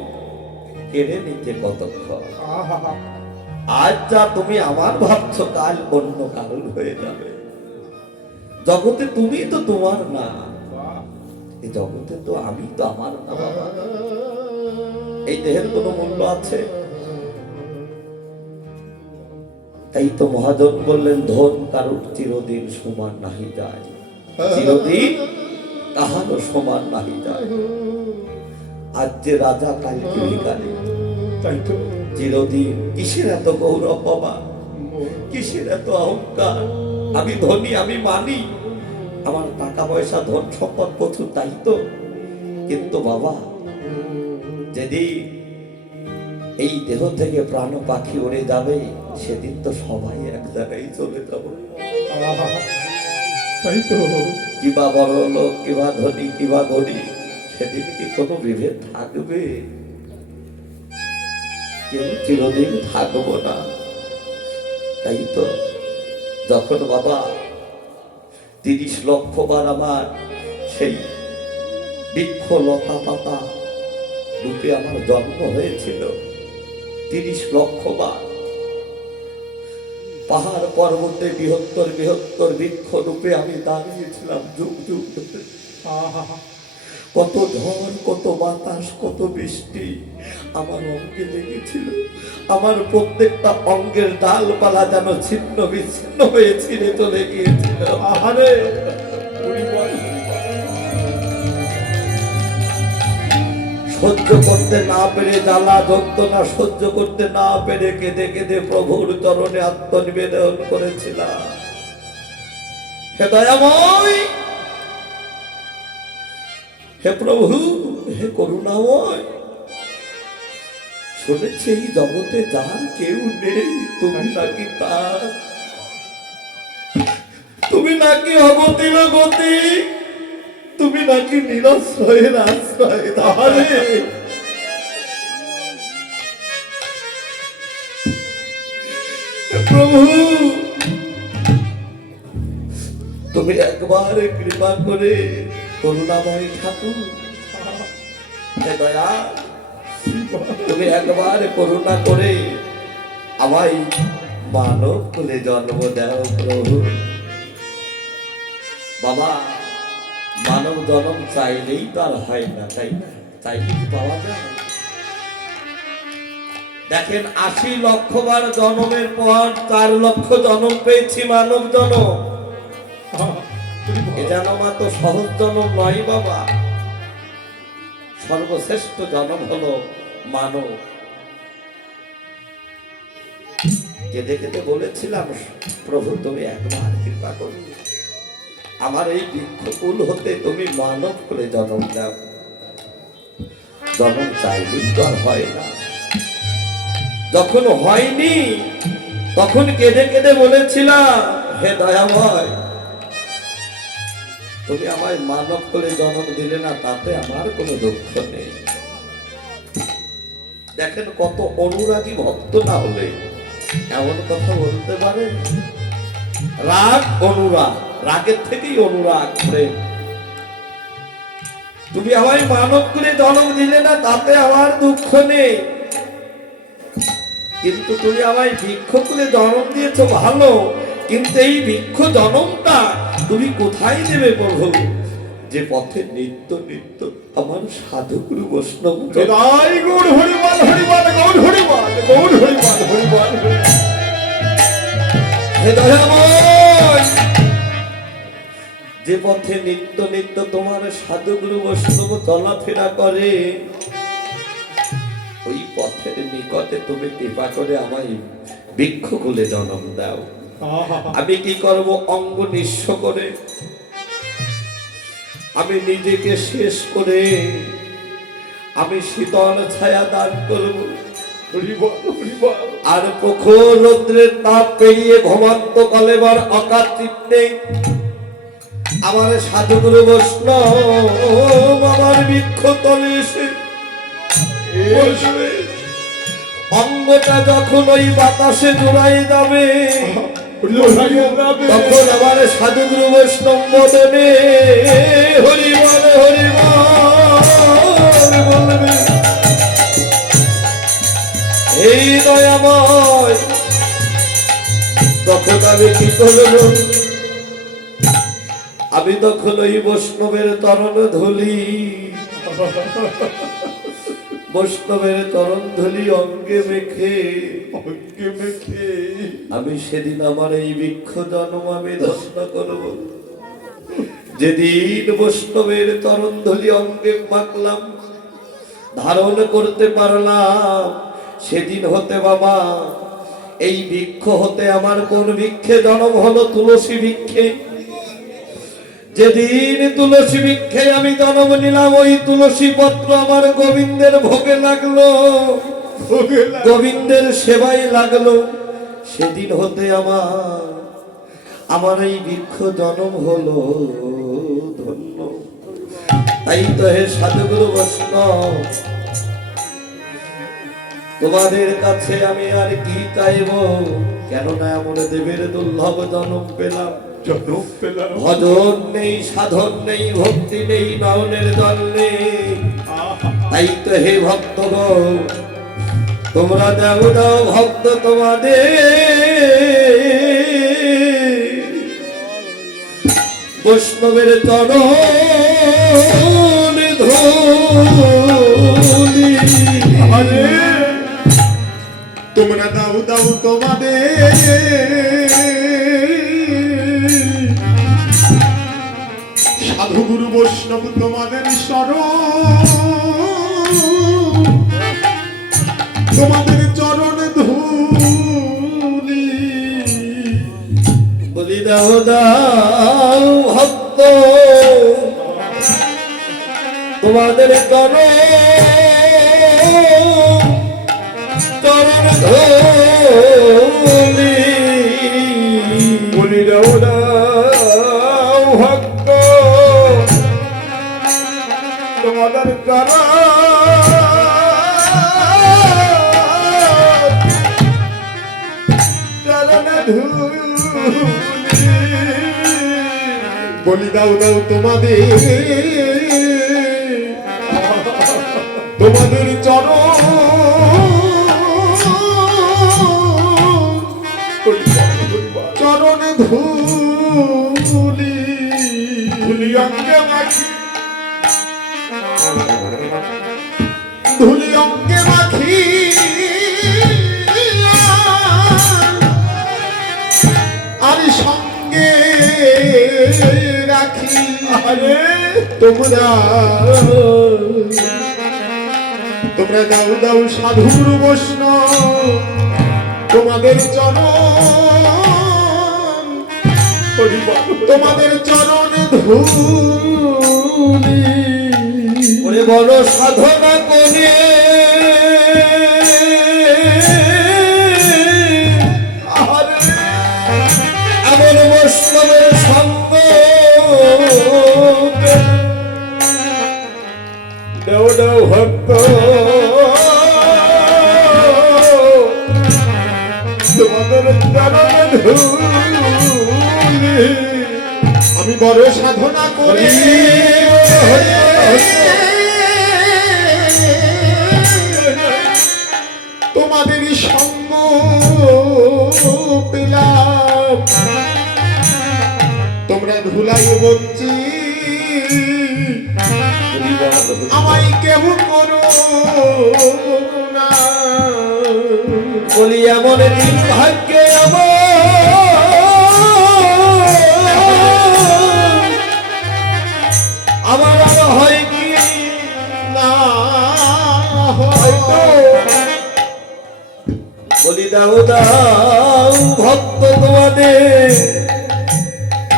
কেড়ে নিতে কতক্ষণ। আজ যা তুমি আমার ভাবছো কাল অন্য কারণ হয়ে যাবে। জগতে তুমি তো তোমার না, এই জগতে তো আমি তো আমার না বাবা। এই দেহের কোনো মূল্য আছে? তাই তো মহাজন বললেন, ধন কারুর চিরদিন সমান নাহি যায়, চিরদিন কাহারও সমান নাহি যায়। আজ যে রাজা কালকে ভিখারি, তাই তো চিরদিন কিসের এত গৌরব বাবা, কিসের এত অহংকার? আমি ধনী, আমি মানি, আমার টাকা পয়সা ধন সম্পদ প্রচুর, তাই তো। কিন্তু বাবা যেদিন এই দেহ থেকে প্রাণ পাখি উড়ে যাবে, সেদিন তো সবাই এক জায়গায় চলে যাব। তাই তো কিবা বড় লোক, কিবা ধনী, কিবা গরিব, সেদিন কি কোনো বিভেদ থাকবে? কেউ চিরদিন থাকবো না। তাই তো যখন বাবা ৩০ লক্ষ বার আমার সেই বৃক্ষ লতা পাতা রূপে আমার জন্ম হয়েছিল, ৩০ লক্ষ বার পাহাড় পর্বতে বৃহত্তর বৃহত্তর বৃক্ষ রূপে আমি দাঁড়িয়েছিলাম যুগ যুগ ধরে। কত ঝড়, কত বাতাস, কত বৃষ্টি আমার অঙ্গে লেগেছিল। আমার প্রত্যেকটা অঙ্গের ডালপালা যেন ছিন্ন বিচ্ছিন্ন হয়ে ছিঁড়ে চলে গিয়েছিল। আহারে সহ্য করতে না পেরে, জ্বালা যন্ত্রণা সহ্য করতে না পেরে কেঁদে কেঁদে প্রভুর চরণে আত্মনিবেদন করেছিলাম। হে দয়াময়, হে প্রভু, হে করুণাময়, শুনেছি এই জগতে যার কেউ নেই, তুমি নাকি তার, তুমি নাকি অগতির গতি, তুমি নাকি নিরাশ্রয়ের আশ্রয়। তাহলে প্রভু, তুমি একবার কৃপা করে করুণাময় ঠাকুর, হে দয়া, তুমি একবার করুণা করে আমায় মানব কুলে জন্ম দাও প্রভু। বাবা, মানব জন্ম চাইলেই তো আর হয় না, তাই না? চাইলে কি পাওয়া যায়? দেখেন ৮০ লক্ষ বার জন্মের পর ৪ লক্ষ জন্ম পেয়েছি মানব জন্ম। এ জন্ম তো সহজ জন্ম নয় বাবা, সর্বশ্রেষ্ঠ জন্ম হলো মানব। কেঁদে কেঁদে বলেছিলাম, প্রভু তুমি একবার কৃপা করো, আমার এই বৃক্ষকুল হতে তুমি মানব করে জন্ম দাও। জন্ম চাইলেই তো আর হয় না। যখন হয়নি তখন কেঁদে কেঁদে বলেছিলাম, হে দয়াময়, তুমি আমায় মানব করে জন্ম দিলে না, তাতে আমার কোনো দুঃখ নেই। দেখেন কত অনুরাগী ভক্ত না হলে এমন কথা বলতে পারে। রাগ অনুরাগ, রাগের থেকেই অনুরাগ প্রেম। তুমি আমায় মানব করে জন্ম দিলে না, তাতে আমার দুঃখ নেই, কিন্তু তুমি আমায় বৃক্ষ করে জন্ম দিয়েছো ভালো, কিন্তু এই বৃক্ষ জন্মটা তুমি কোথায় দেবে প্রভু? যে পথে নিত্য নিত্য আমার সাধুগুরু বৈষ্ণব জয় গৌর হরিবল হরিবল গৌর হরিবল গৌর হরিবল হরিবল। হে দয়াময়, যে পথে নিত্য নিত্য তোমার সাধুগুরু বৈষ্ণব চলাফেরা করে, ওই পথের নিকটে তুমি কৃপা করে আমায় বৃক্ষ কুলে জন্ম দাও। আমি কি করব? অঙ্গ নিঃস্ব করে, আমি নিজেকে শেষ করে আমি শীতল ছায়া দান করব। হরিবল হরিবল। আর প্রখর রৌদ্রের তাপ পেরিয়ে ঘুমন্ত কলেবার অকাল চিত্তে আমার সাধুগুরু বৈষ্ণব আমার বৃক্ষ তলে এসে বসবে। অঙ্গটা যখন ওই বাতাসে জোড়াই যাবে, তখন আমার সাধুগুরু বৈষ্ণব বদনে হরিবল হরিবল বলবে। এই দয়াময়, তখন আমি কি করব? আমি তখন ওই বৈষ্ণবের চরণ ধুলি, বৈষ্ণবের চরণ ধুলি অঙ্গে মেখে আমি সেদিন আমার এই বৃক্ষ জন্ম আমি ধন্য করব। যেদিন বৈষ্ণবের চরণ ধুলি অঙ্গে মাখলাম, ধারণ করতে পারলাম, সেদিন হতে বাবা এই বৃক্ষ হতে আমার কোন বৃক্ষে জন্ম হলো? তুলসী বৃক্ষে। যেদিন তুলসী বৃক্ষে আমি জন্ম নিলাম, ওই তুলসী পত্র আমার গোবিন্দের ভোগে লাগলো, গোবিন্দের সেবায় লাগলো। সেদিন হতে আমার এই বৃক্ষ জন্ম হলো ধন্য। তাই তো হে সাধুগুরু বৈষ্ণব, তোমাদের কাছে আমি আর কি চাইব? কেননা এমন দেবের দুর্লভ জন্ম পেলাম, ভজন নেই, সাধন নেই, ভক্তি নেই, নয়নের জল নেই। তাই তো হে ভক্ত গো, তোমরা দাও দাও ভক্ত তোমাদের বৈষ্ণবের চরণ ধুলি। তোমরা দাও দাও তোমাদের সাধুগুরু বৈষ্ণব তোমাদের শরণ, তোমাদের চরণ ধুলি। বলি দাও দাও ভক্ত তোমাদের চরণ ধুলি। বলি দাও দাও ভক্ত তোমাদের চরণ ধুলি। বলি দাও দাও তোমাদের চরণ ধুলি অঙ্গে মাখি আর সঙ্গে রাখি আরে তোমরা তোমরা দাও দাও সাধুর বৈষ্ণব তোমাদের চরণ তোমাদের চরণে ধুলি ওরে বড় সাধনা করে আমার বৈষ্ণবের সঙ্গ দেও দেও ভক্ত তোমাদের চরণে ধুলি আমি বড় সাধনা করি তোমাদেরই সঙ্গ পেলাম তোমরা ধুলাই বঞ্চি আমায় কেউ করো না বলি এমন দিন ভাগ্যে আমার আর হয় কি না হয়তো বলি দাও দাও ভক্ত তোমাদের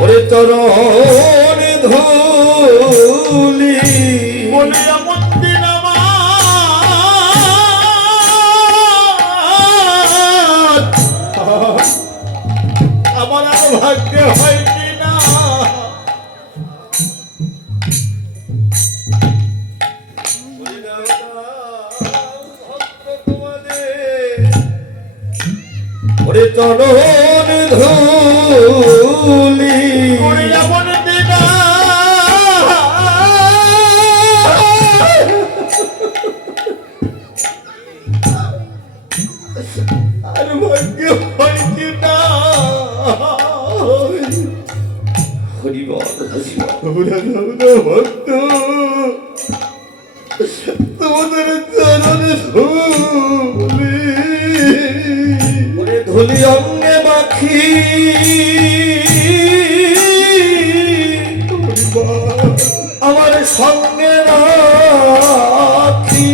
ওরে চরণে ধুলি বলি এমন দিন আমার আর ভাগ্যে হয় কি না বলি দাও দাও ভক্ত তোমাদের ওরে চরণে ধুলি বলি এমন দিন আর ভাগ্যে হয় কি না হরিবল হরিবল তোমরা দাও না ভক্ত তোমাদের চরণে ধুলি ওরে ধুলি অঙ্গে মাখি আমার সঙ্গে রাখি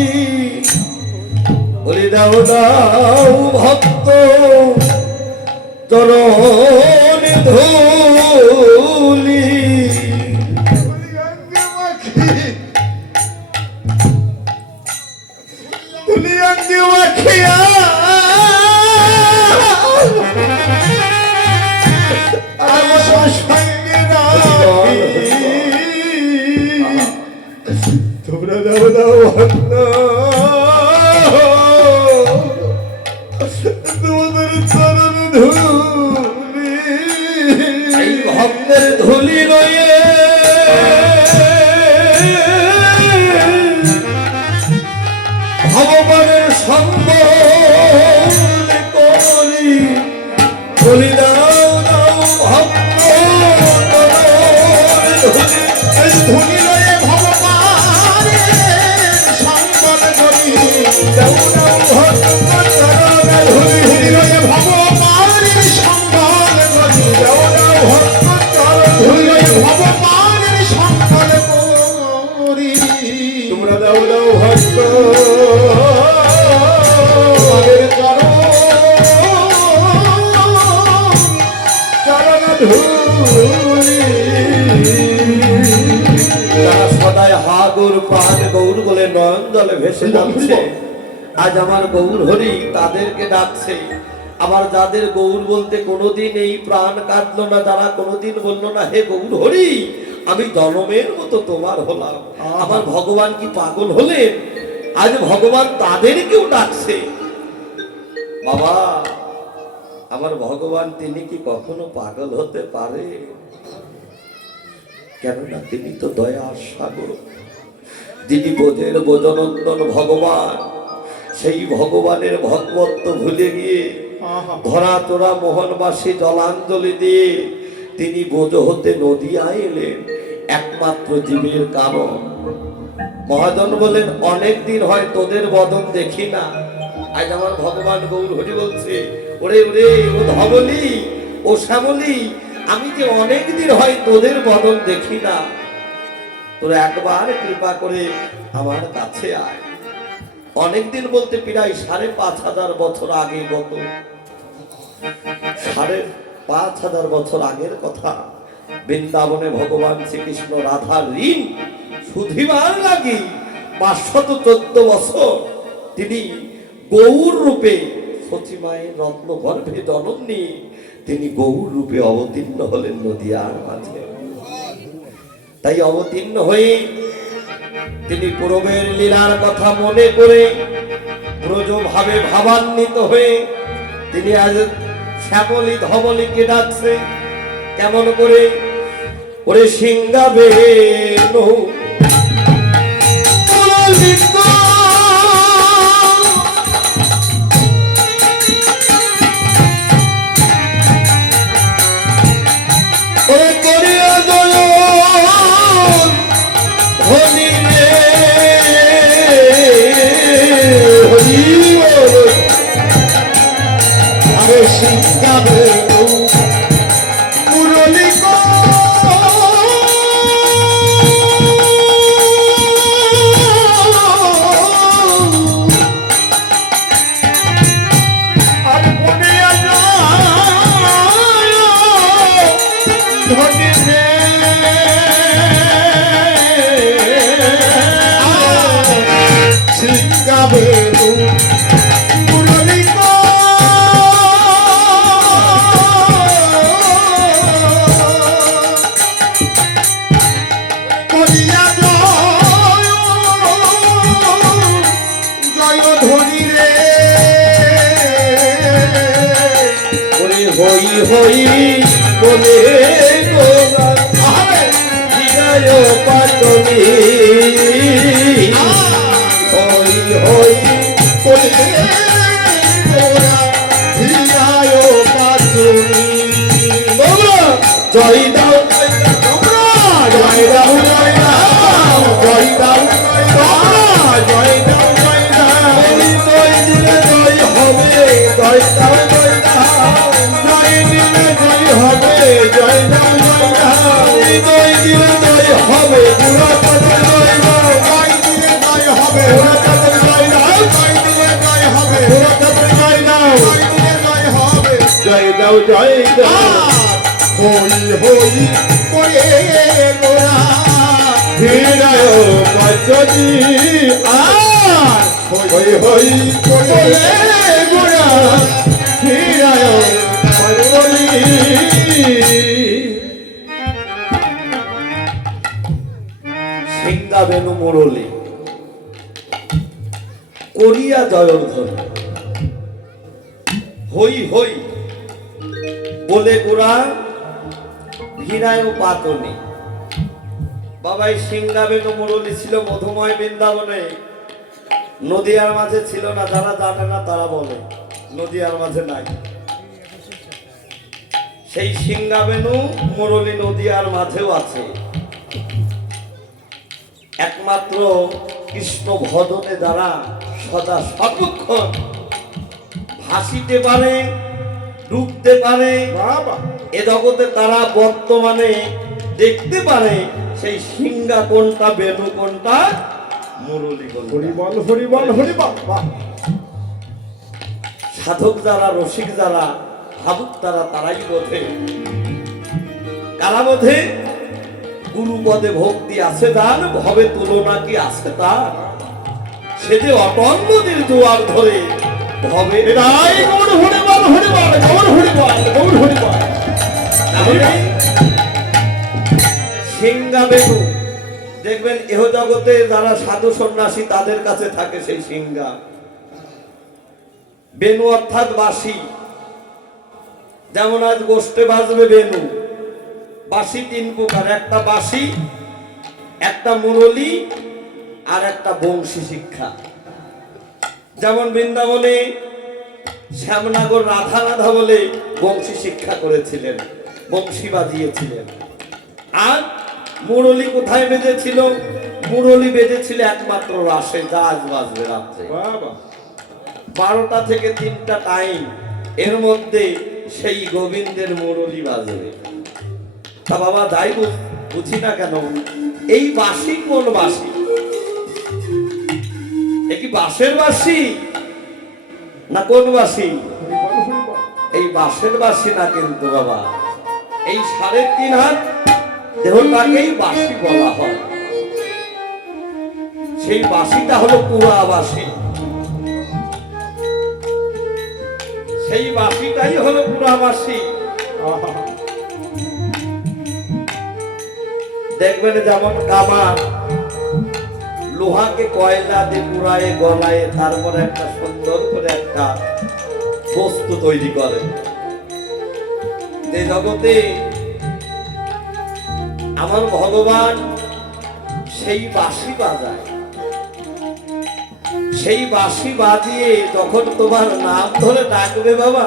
বলি দাও দাও ভক্ত চরণে ধুলি তুলি অঙ্গে মাখিয়া আমার সঙ্গে রাখি তোমরা দাও দাও ভক্ত তোমাদের চরণে ধুলি এই ভক্তের ধুলি রয়ে ভগবানের সঙ্গ করি বলি দাও দাও ভক্ত এই ধুলি লয়ে ভগবানের সঙ্গল করি দাও দাও ভক্ত চরণে ধুলি লয়ে ভগবানের সঙ্গল করি দাও দাও ভক্ত চরণে ধুলি লয়ে ভগবানের সঙ্গল করি তোমরা দাও দাও ভক্ত তোমাদের চরণে ধুলি যারা সদায় হা গৌর প্রাণ গৌর বলে নয়ন জলে ভেসে যাচ্ছে আজ আমার গৌর হরি তাদেরকে ডাকছে। আবার যাদের গৌর বলতে কোনোদিন এই প্রাণ কাটলো না, যারা কোনোদিন বললো না হে গৌর হরি আমি জনমের মতো তোমার হলাম, আমার ভগবান কি পাগল হলেন? আজ ভগবান তাদেরকেও ডাকছে। বাবা আমার ভগবান তিনি কি কখনো পাগল হতে পারে? কেননা তিনি তো দয়ার সাগর, যিনি বোঝের বোজনন্দন ভগবান, সেই ভগবানের ভগবত্ব ভুলে গিয়ে ধরা তোরা মোহনবাসী জলাঞ্জলি দিয়ে তিনি বোঝ হতে নদিয়া এলেন একমাত্র জীবের কারণ। মহাজন বলেন অনেক দিন হয় তোদের বদন দেখি না। আজ আমার ভগবান গৌর হরি বলছে, ওরে ওরে ও ধবলি ও শ্যামলি, আমি যে অনেক দিন হয় তোদের বদন দেখি না, তোরা একবার কৃপা করে আমার কাছে আয়। অনেকদিন বলতে প্রায় 5,500 বছর আগে, গত 5,500 বছর আগের কথা। বৃন্দাবনে ভগবান শ্রীকৃষ্ণ রাধার ঋণ শুধিবার লাগি 514 বছর তিনি গৌর রূপে সচিমায়ের রত্ন গর্ভে জন্ম নিয়ে তিনি গৌর রূপে অবতীর্ণ হলেন নদিয়ার মাঝে। তাই অবতীর্ণ হয়ে তিনি পূর্বের লীলার কথা মনে করে ব্রজভাবে ভাবান্বিত হয়ে তিনি আজ শ্যামলী ধবলীকে ডাকছে। কেমন করে? ওরে সিংহাবে হই হই বলে পাতনি হই হই বলে পাতনি। জয় দাও জয় দাও জয় দাও জয় দাও জয় দাও জয় দাও জয় দিলে জয় হবে জয় দাও জয় দাও জয় দিলে জয় হবে জয় দাও জয় দাও জয় দিলে জয় হবে পুরা কথা জয় দাও জয় দিলে জয় হবে পুরা কথা জয় দাও জয় দিলে জয় হবে পুরা কথা জয় দাও জয় দিলে জয় হবে জয় দাও জয় দাও। হই হই করে গোরা হৃদয় পাচনি আর হই হই করে গোরা হৃদয় পাচনি। সিংহা বেনু মুরলী করিয়া জয়র্ধন হই হই বলে গোরা হীরায় পাতনি। বাবা এই সিংহা বেনু মুরলী ছিল মধুময় বৃন্দাবনে, নদিয়ার মাঝে ছিল না। যারা জানে না তারা বলে নদিয়ার মাঝে নাই। সেই সিংহা বেনু মুরলী নদিয়ার মাঝেও আছে। একমাত্র কৃষ্ণ ভজনে দ্বারা সদা সর্বক্ষণ ভাসিতে পারে, ডুবতে পারে, এ জগতে তারা বর্তমানে দেখতে পারে সেই সিংহা কোনটা বেনু কোনটা মুরলী কোনটা। হরিবল হরিবল। সাধক যারা, রসিক যারা, ভাবুক তারা, তারাই বোধে। কারা বোধে? গুরু পদে ভক্তি আছে তার, ভবে তুলনা কি আছে তার। সে যে অটল নদীর জোয়ার ধরে ভবে সিংহা বেনু দেখবেন এহ জগতে যারা সাধু সন্ন্যাসী তাদের কাছে থাকে সেই সিংহা বেনু অর্থাৎ বাঁশি। যেমন আজ গোষ্ঠে বাজবে বেনু, বাঁশি 3 প্রকার, একটা বাঁশি, একটা মুরলী আর একটা বংশী শিক্ষা। যেমন বৃন্দাবনে শ্যামনগর রাধা রাধা বলে বংশী শিক্ষা করেছিলেন, বংশী বাজিয়েছিলেন। আর মুরলী কোথায় বেজেছিল? মুরলি বেজেছিল একমাত্র রাসে, জাজ বাজবে রাত্রে বাবা 12টা থেকে 3টা টাইম, এর মধ্যে সেই গোবিন্দের মুরলি বাজবে। তা বাবা যাই বুঝি না কেন, এই বাঁশি কোন বাঁশি? এ কি বাঁশের বাঁশি না কোন বাঁশি? এই বাঁশের বাঁশি না কিন্তু বাবা, এই 3.5 হাত দেহটাকেই বাঁশি বলা হয়। সেই বাঁশিটা হলো পুরা বাঁশি, সেই বাঁশিটাই হলো পুরা বাঁশি। দেখবেন যেমন কামার লোহাকে কয়লা দিয়ে পুরায়ে গলায় তারপরে একটা সুন্দর করে একটা বস্তু তৈরি করে, এই জগতে আমার ভগবান সেই বাঁশি বাজায়। সেই বাঁশি বাজিয়ে যখন তোমার নাম ধরে ডাকবে বাবা,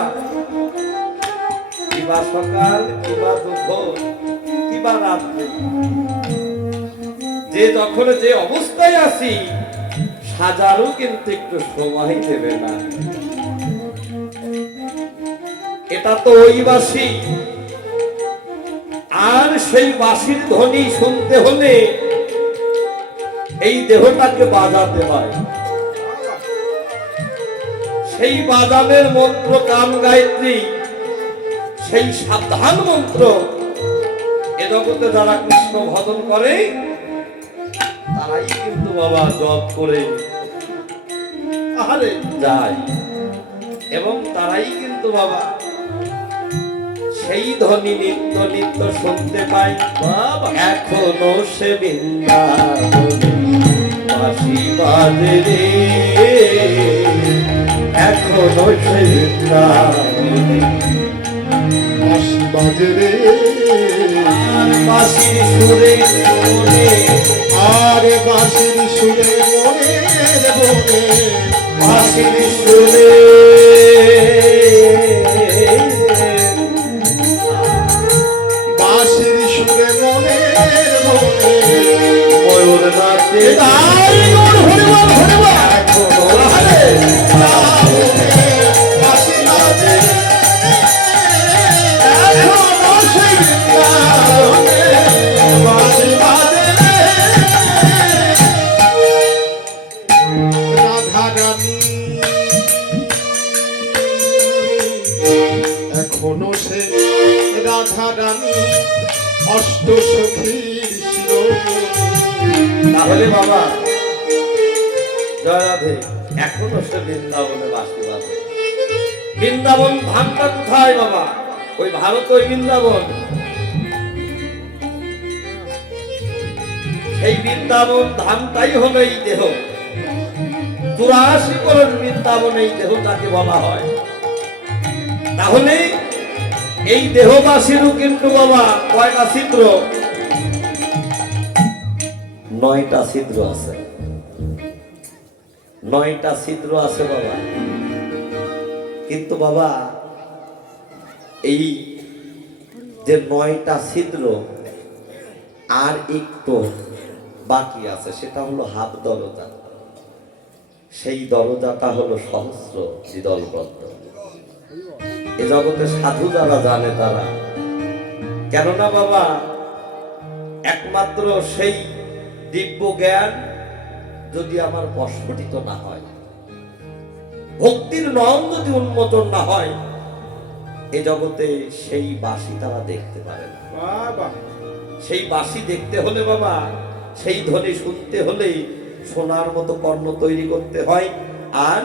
কিবা সকাল কিবা দুপুর কিবা রাত্রি, যে যখন যে অবস্থায় আছি সাজারও কিন্তু একটু সময় দেবে না। এটা তো ওই বাঁশি, আর সেই বাঁশির ধ্বনি শুনতে হলে এই দেহটাকে বাজাতে হয়। সেই বাজানের মন্ত্র কাম গায়ত্রী, সেই সাবধান মন্ত্র এ জগতে যারা কৃষ্ণ ভজন করে তারাই কিন্তু বাবা জপ করে আহারে যায়, এবং তারাই কিন্তু বাবা সেই ধ্বনি নিত্য নিত্য শুনতে পায়। বাবা এখনো সে বৃন্দাবনে বাঁশি বাজে রে, এখনো সে বৃন্দাবনে বাঁশি বাজে রে, বাঁশির সুরে মনে, আরে বাঁশির সুরে মনের বনে, বাঁশির সুরে বাঁশির সুরে মনের বনে, ময়ূর নাচে তাই গৌর হরিবল হরিবল, এখনো আরে বাঁশি বাজে রে, এখনো সেই বৃন্দাবনে বাঁশি বাজে রে। রাধা রানী এখনো সে রাধা রানী অষ্ট সখীর শিরোমণি। তাহলে বাবা জয় রাধে, এখনো সে বৃন্দাবনে বাঁশি বাজে। বৃন্দাবন ধামটা কোথায় বাবা? ওই ভারত, ওই বৃন্দাবন। সেই বৃন্দাবন ধামটাই হলো এই দেহ। 84 করোড় বৃন্দাবন এই দেহটাকে বলা হয়। তাহলে এই দেহবাসীরও কিন্তু বাবা কয়টা ছিদ্র? 9টা ছিদ্র আছে, 9টা ছিদ্র আছে বাবা। কিন্তু বাবা এই যে 9টা ছিদ্র আর একটু বাকি আছে, সেটা হলো হাত দরজা। সেই দরজাটা হলো সহস্র দ্বিদলবদ্ধ। এ জগতে সাধু যারা জানে তারা, কেননা বাবা একমাত্র সেই দিব্য জ্ঞান যদি আমার প্রস্ফুটিত না হয়, ভক্তির নয়ন যদি উন্মোচন না হয়, এ জগতে সেই বাঁশি তারা দেখতে পারে না। বাবা সেই বাঁশি দেখতে হলে বাবা, সেই ধ্বনি শুনতে হলে সোনার মতো কর্ণ তৈরি করতে হয়, আর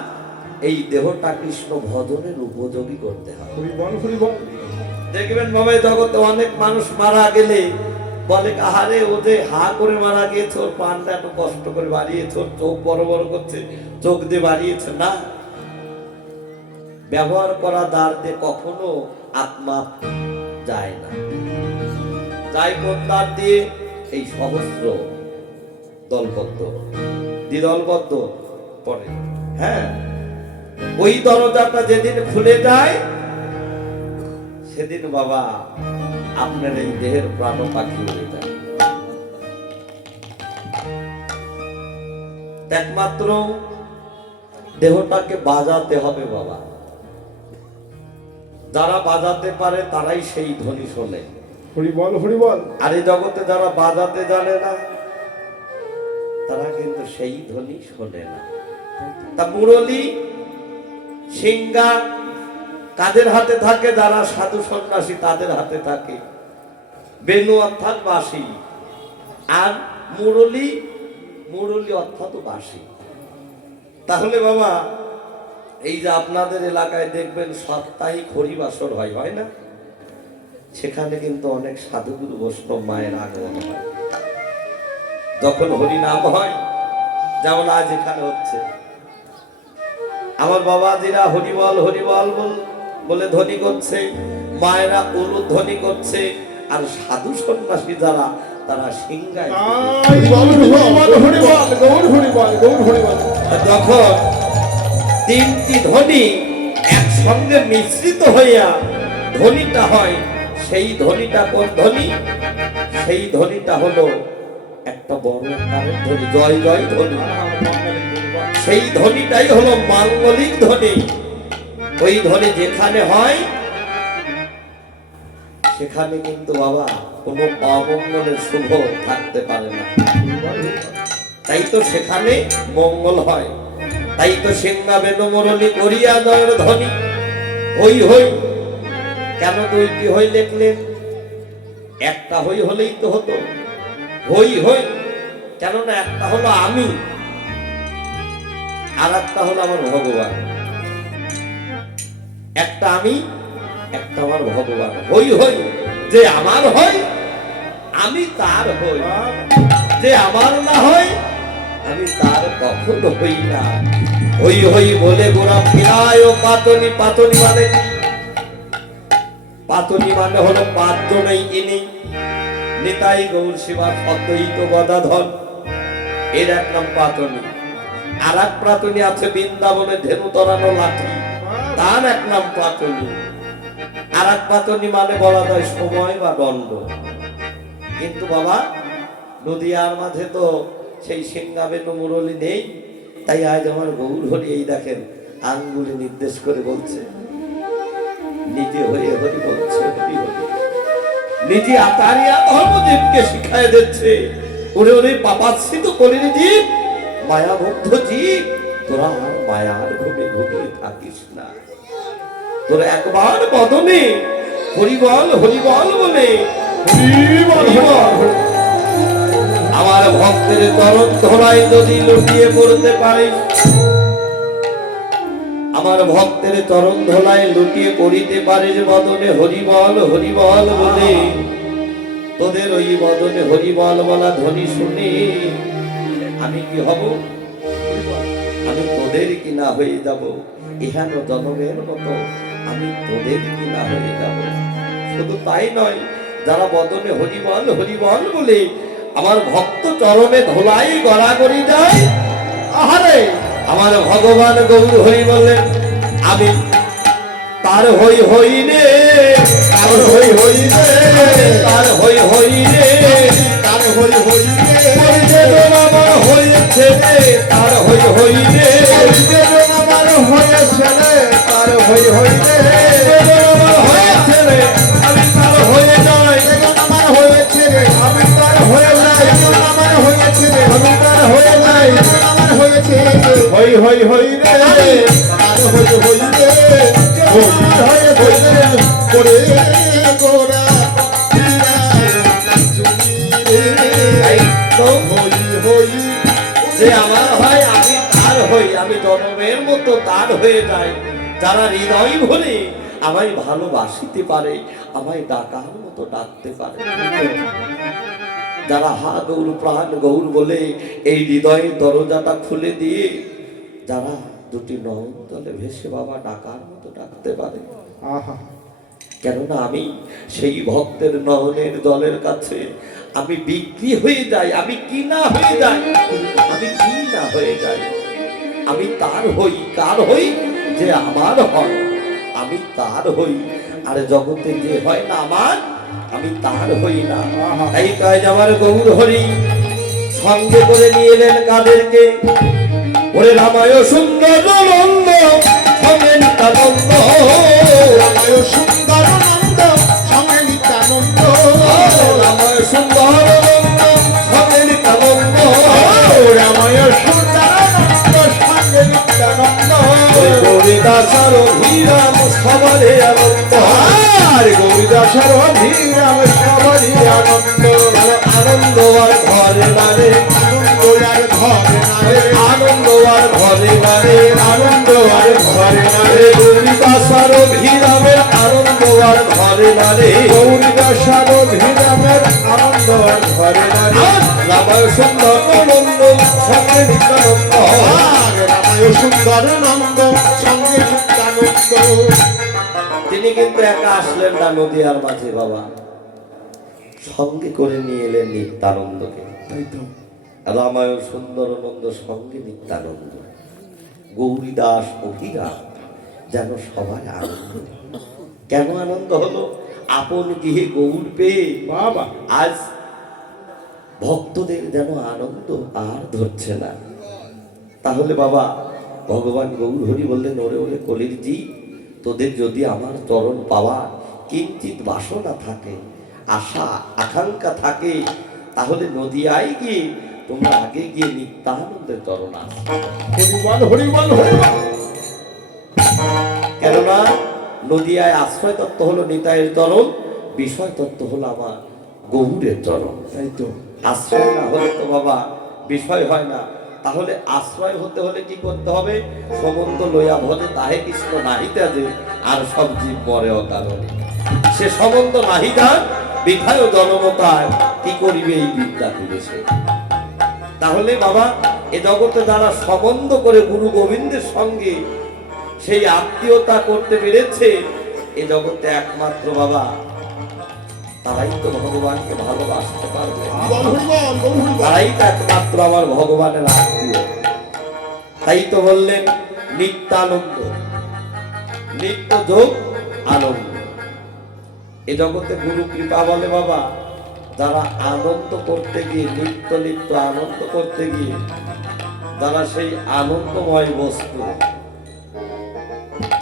এই দেহটা কৃষ্ণ ভজনের উপযোগী করতে হয়। হরিবল হরিবল। দেখবেন বাবা এই জগতে অনেক মানুষ মারা গেলে বলে আহারে ও যে হা করে মারা গিয়েছে, ওর পানটা এত কষ্ট করে বাড়িয়েছে, ওর চোখ বড় বড় করছে, চোখ দিয়ে বাড়িয়েছে না। ব্যবহার করা দ্বার দিয়ে কখনো আত্মা যায় না, যায় কোন দ্বার দিয়ে? এই সহস্র দলবদ্ধ দ্বিদলবদ্ধ পড়ে। হ্যাঁ, ওই দরজাটা যেদিন খুলে যায় সেদিন বাবা আপনার এই দেহের প্রাণ পাখি উড়ে যায়। একমাত্র দেহটাকে বাজাতে হবে বাবা। যারা বাজাতে পারে তারাই সেই ধ্বনি শোনে। হরি বল হরি বল। আর এই জগতে যারা বাজাতে জানে না তারা কিন্তু সেই ধ্বনি শোনে না। তা মুরলী সিংহা কাদের হাতে থাকে? যারা সাধু সন্ন্যাসী তাদের হাতে থাকে। বেনু অর্থাৎ বাঁশি, আর মুরলী অর্থাৎ বাঁশি। তাহলে বাবা এই যে আপনাদের এলাকায় দেখবেন সাপ্তাহিক হরিবাসর হয় না? সেখানে কিন্তু অনেক সাধুগুরু বৈষ্ণব মায়ের আগমন হয়। যখন হরিনাম হয়, যেমন আজ এখানে হচ্ছে, আমার বাবাজিরা হরিবল হরিবল বলে ধ্বনি করছে, মায়েরা উলুধ্বনি ধ্বনি করছে, আর সাধু সন্ন্যাসী যারা তারা সিংহায়। যখন তিনটি ধ্বনি একসঙ্গে মিশ্রিত হইয়া ধ্বনিটা হয়, সেই ধ্বনিটা কোন ধ্বনি? সেই ধ্বনিটা হলো একটা বড় আকারের ধ্বনি, জয় জয় ধ্বনি। সেই ধ্বনিটাই হলো মাঙ্গলিক ধ্বনি। ওই ধ্বনি যেখানে হয় সেখানে কিন্তু বাবা কোনো অমঙ্গলের শুভ থাকতে পারে না। তাই তো সেখানে মঙ্গল হয়। তাই তো সিংহা বেনু মুরলী করিয়া জয়ের ধ্বনি হই হই। কেন দুইটি হই লিখলেন? একটা হই হলেই তো হতো। হই হই কেননা একটা হলো আমি, আর একটা হলো আমার ভগবান। একটা আমি, একটা আমার ভগবান। হই হই, যে আমার হয় আমি তার হই, যে আমার না হয় আমি তার কখনো হই না। হই হই বলে গোড়া ফিরায় ও পাতনি। পাতনি মানে কি? পাতনি মানে হলো পাঁচজনেই ইনি, নিতাই গৌর শিবা অদ্বৈত গদাধর, এর এক নাম পাতনি। আর এক পাতনি আছে বৃন্দাবনে ধেনু তরানো লাঠি, তার এক নাম পাতনি। আর এক পাতনি মানে বলা যায় সময় বা দণ্ড। কিন্তু বাবা নদিয়ার মাঝে তো সেই সিংহা বেনু মুরলী নেই। তাই আজ আমার গৌর হরি এই দেখেন আঙ্গুলে নির্দেশ করে বলছে, নিজে হয়ে হরি বলছে হরি হরি, নিজে আতারিয়া ধর্মজীবকে শিখায় দিচ্ছে, ওরে ওরে পাপাশ্রিত কলির জীব, মায়াবদ্ধ জীব, তোরা আর মায়ার ঘুমে ঘুমিয়ে থাকিস না। তোরা একবার বদনে হরিবল হরিবল বলে আমার ভক্তের চরণ ধরায় যদি লুটিয়ে পড়তে পারিস, আমার ভক্তের চরণ ধোলায় লুটিয়ে পড়িতে পারিস বদনে হরিবল হরিবল বলে, তোদের ওই বদনে হরিবল বলা ধ্বনি শুনে আমি কি হব? আমি তোদের কিনা হয়ে যাব। ইহান জনমের মতো আমি তোদের কিনা হয়ে যাব। শুধু তাই নয়, যারা বদনে হরিবল হরিবল বলে আমার ভক্ত চরণে ধোলাই গড়াগড়ি যায়, আহারে আমার ভগবান গৌর হরি বললেন, আমি তার হই হই রে, তার হই হই রে, তার হই হই রে, তার হই হই রে, আমার হয়েছে রে, তার হই হই রে, আমার হয়েছে রে, তার হই হই রে, আমার হয়েছে রে, আমি তার হয়ে যাই, আমার হয়েছে রে, আমি তার হয়ে যাই, আমার হয়েছে রে, আমি তার হয়ে যাই, আমার হয়েছে হই হই হই রে, তার হই হই রে, হই হই হই রে, করে গোরা যে আমার হয় আমি তার হই, আমি জনমের মতো তার হয়ে যাই। যারা হৃদয় ভরে আমায় ভালোবাসিতে পারে, আমায় ডাকার মতো ডাকতে পারে, যারা হা গৌর প্রাণ গৌর বলে এই হৃদয়ের দরজাটা খুলে দিয়ে যারা দুটি নয়ন তলে ভেসে বাবা ডাকার মতো ডাকতে পারে, কেননা আমি সেই ভক্তের নয়নের জলের কাছে আমি বিক্রি হয়ে যাই, আমি কিনা হয়ে যাই, আমি কিনা হয়ে যাই। আমি তার হই, কার হই? যে আমার হয়, আমি তার হই। আর জগতে যে হয় না আমার, আমি তার হই না। তাই তাই আমার গৌর হরি সঙ্গে করে নিয়ে এলেন কাদেরকে? ওরে রামায় সুন্দর নন্দ সঙ্গে নিত্যানন্দ, রামায় সুন্দর নন্দ সঙ্গে নিত্যানন্দ, রামায় সুন্দর নন্দ সঙ্গে নিত্যানন্দ, রামায় সুন্দর নন্দ সঙ্গে নিত্যানন্দ, গৌরীদাসার অভিরাম সবারে আনন্দ, আর গৌরীদাসের অভিরাম সবারই আনন্দ, আনন্দ আর ঘরে নারে, আনন্দ আর ঘরে নারে, আনন্দ আর ঘরে নারে, আনন্দ আর ঘরে নারে, গৌরীদাসার অভিরামের আনন্দ আর ঘরে নারে, গৌরীদাসের অভিরামের আনন্দ আর ঘরে নারে, রামায় সুন্দর নন্দ সঙ্গে নিত্যানন্দ, আর রামায় সুন্দর নন্দ সঙ্গে নিত্যানন্দ। তিনি কিন্তু একা আসলেন না নদীয়ার মাঝে বাবা, সঙ্গে করে নিয়ে এলেন নিত্যানন্দকে। তাই তো রামায় সুন্দরানন্দ সঙ্গে নিত্যানন্দ, গৌরীদাস অভিরাম যেন সবাই আনন্দ। কেন আনন্দ হলো? আপন গৃহে গৌর পেয়ে বাবা আজ ভক্তদের যেন আনন্দ আর ধরছে না। তাহলে বাবা ভগবান গৌর হরি বললেন, ওরে ওরে কলির জি, তোদের যদি আমার চরণ পাওয়া কিঞ্চিত বাসনা থাকে, আশা আকাঙ্ক্ষা থাকে, তাহলে নদীয়ায় গিয়ে তোমরা আগে গিয়ে নিত্যানন্দের চরণ আস। হরিবল হরিবল হরিবল। কেননা নদীয়ায় আশ্রয় তত্ত্ব হলো নিতাইয়ের চরণ, বিষয় তত্ত্ব হলো আমার গৌরের চরণ। তাই তো আশ্রয় না হলে তো বাবা বিষয় হয় না। তাহলে আশ্রয় হতে হলে কি করতে হবে? সমন্ত লইয়া ভজে তাহে কৃষ্ণ নাহিতা যে, আর সব জীব মরে অকারণে। সে সমন্ত নাহিদার বিধায় জনমতায় কি করিবে এই বিদ্যা দিবেছে। তাহলে বাবা এ জগতে যারা সম্বন্ধ করে গুরু গোবিন্দের সঙ্গে সেই আত্মীয়তা করতে পেরেছে, এ জগতে একমাত্র বাবা তারাই তো ভগবানকে ভালোবাসতে পারবে, তারাই তো একমাত্র আমার ভগবানের আত্মীয়। তাই তো বললেন নিত্যানন্দ, নিত্য যোগ আনন্দ। এ জগতে গুরু কৃপা বলে বাবা, যারা আনন্দ করতে গিয়ে নিত্য নিত্য আনন্দ করতে গিয়ে যারা সেই আনন্দময় বস্তু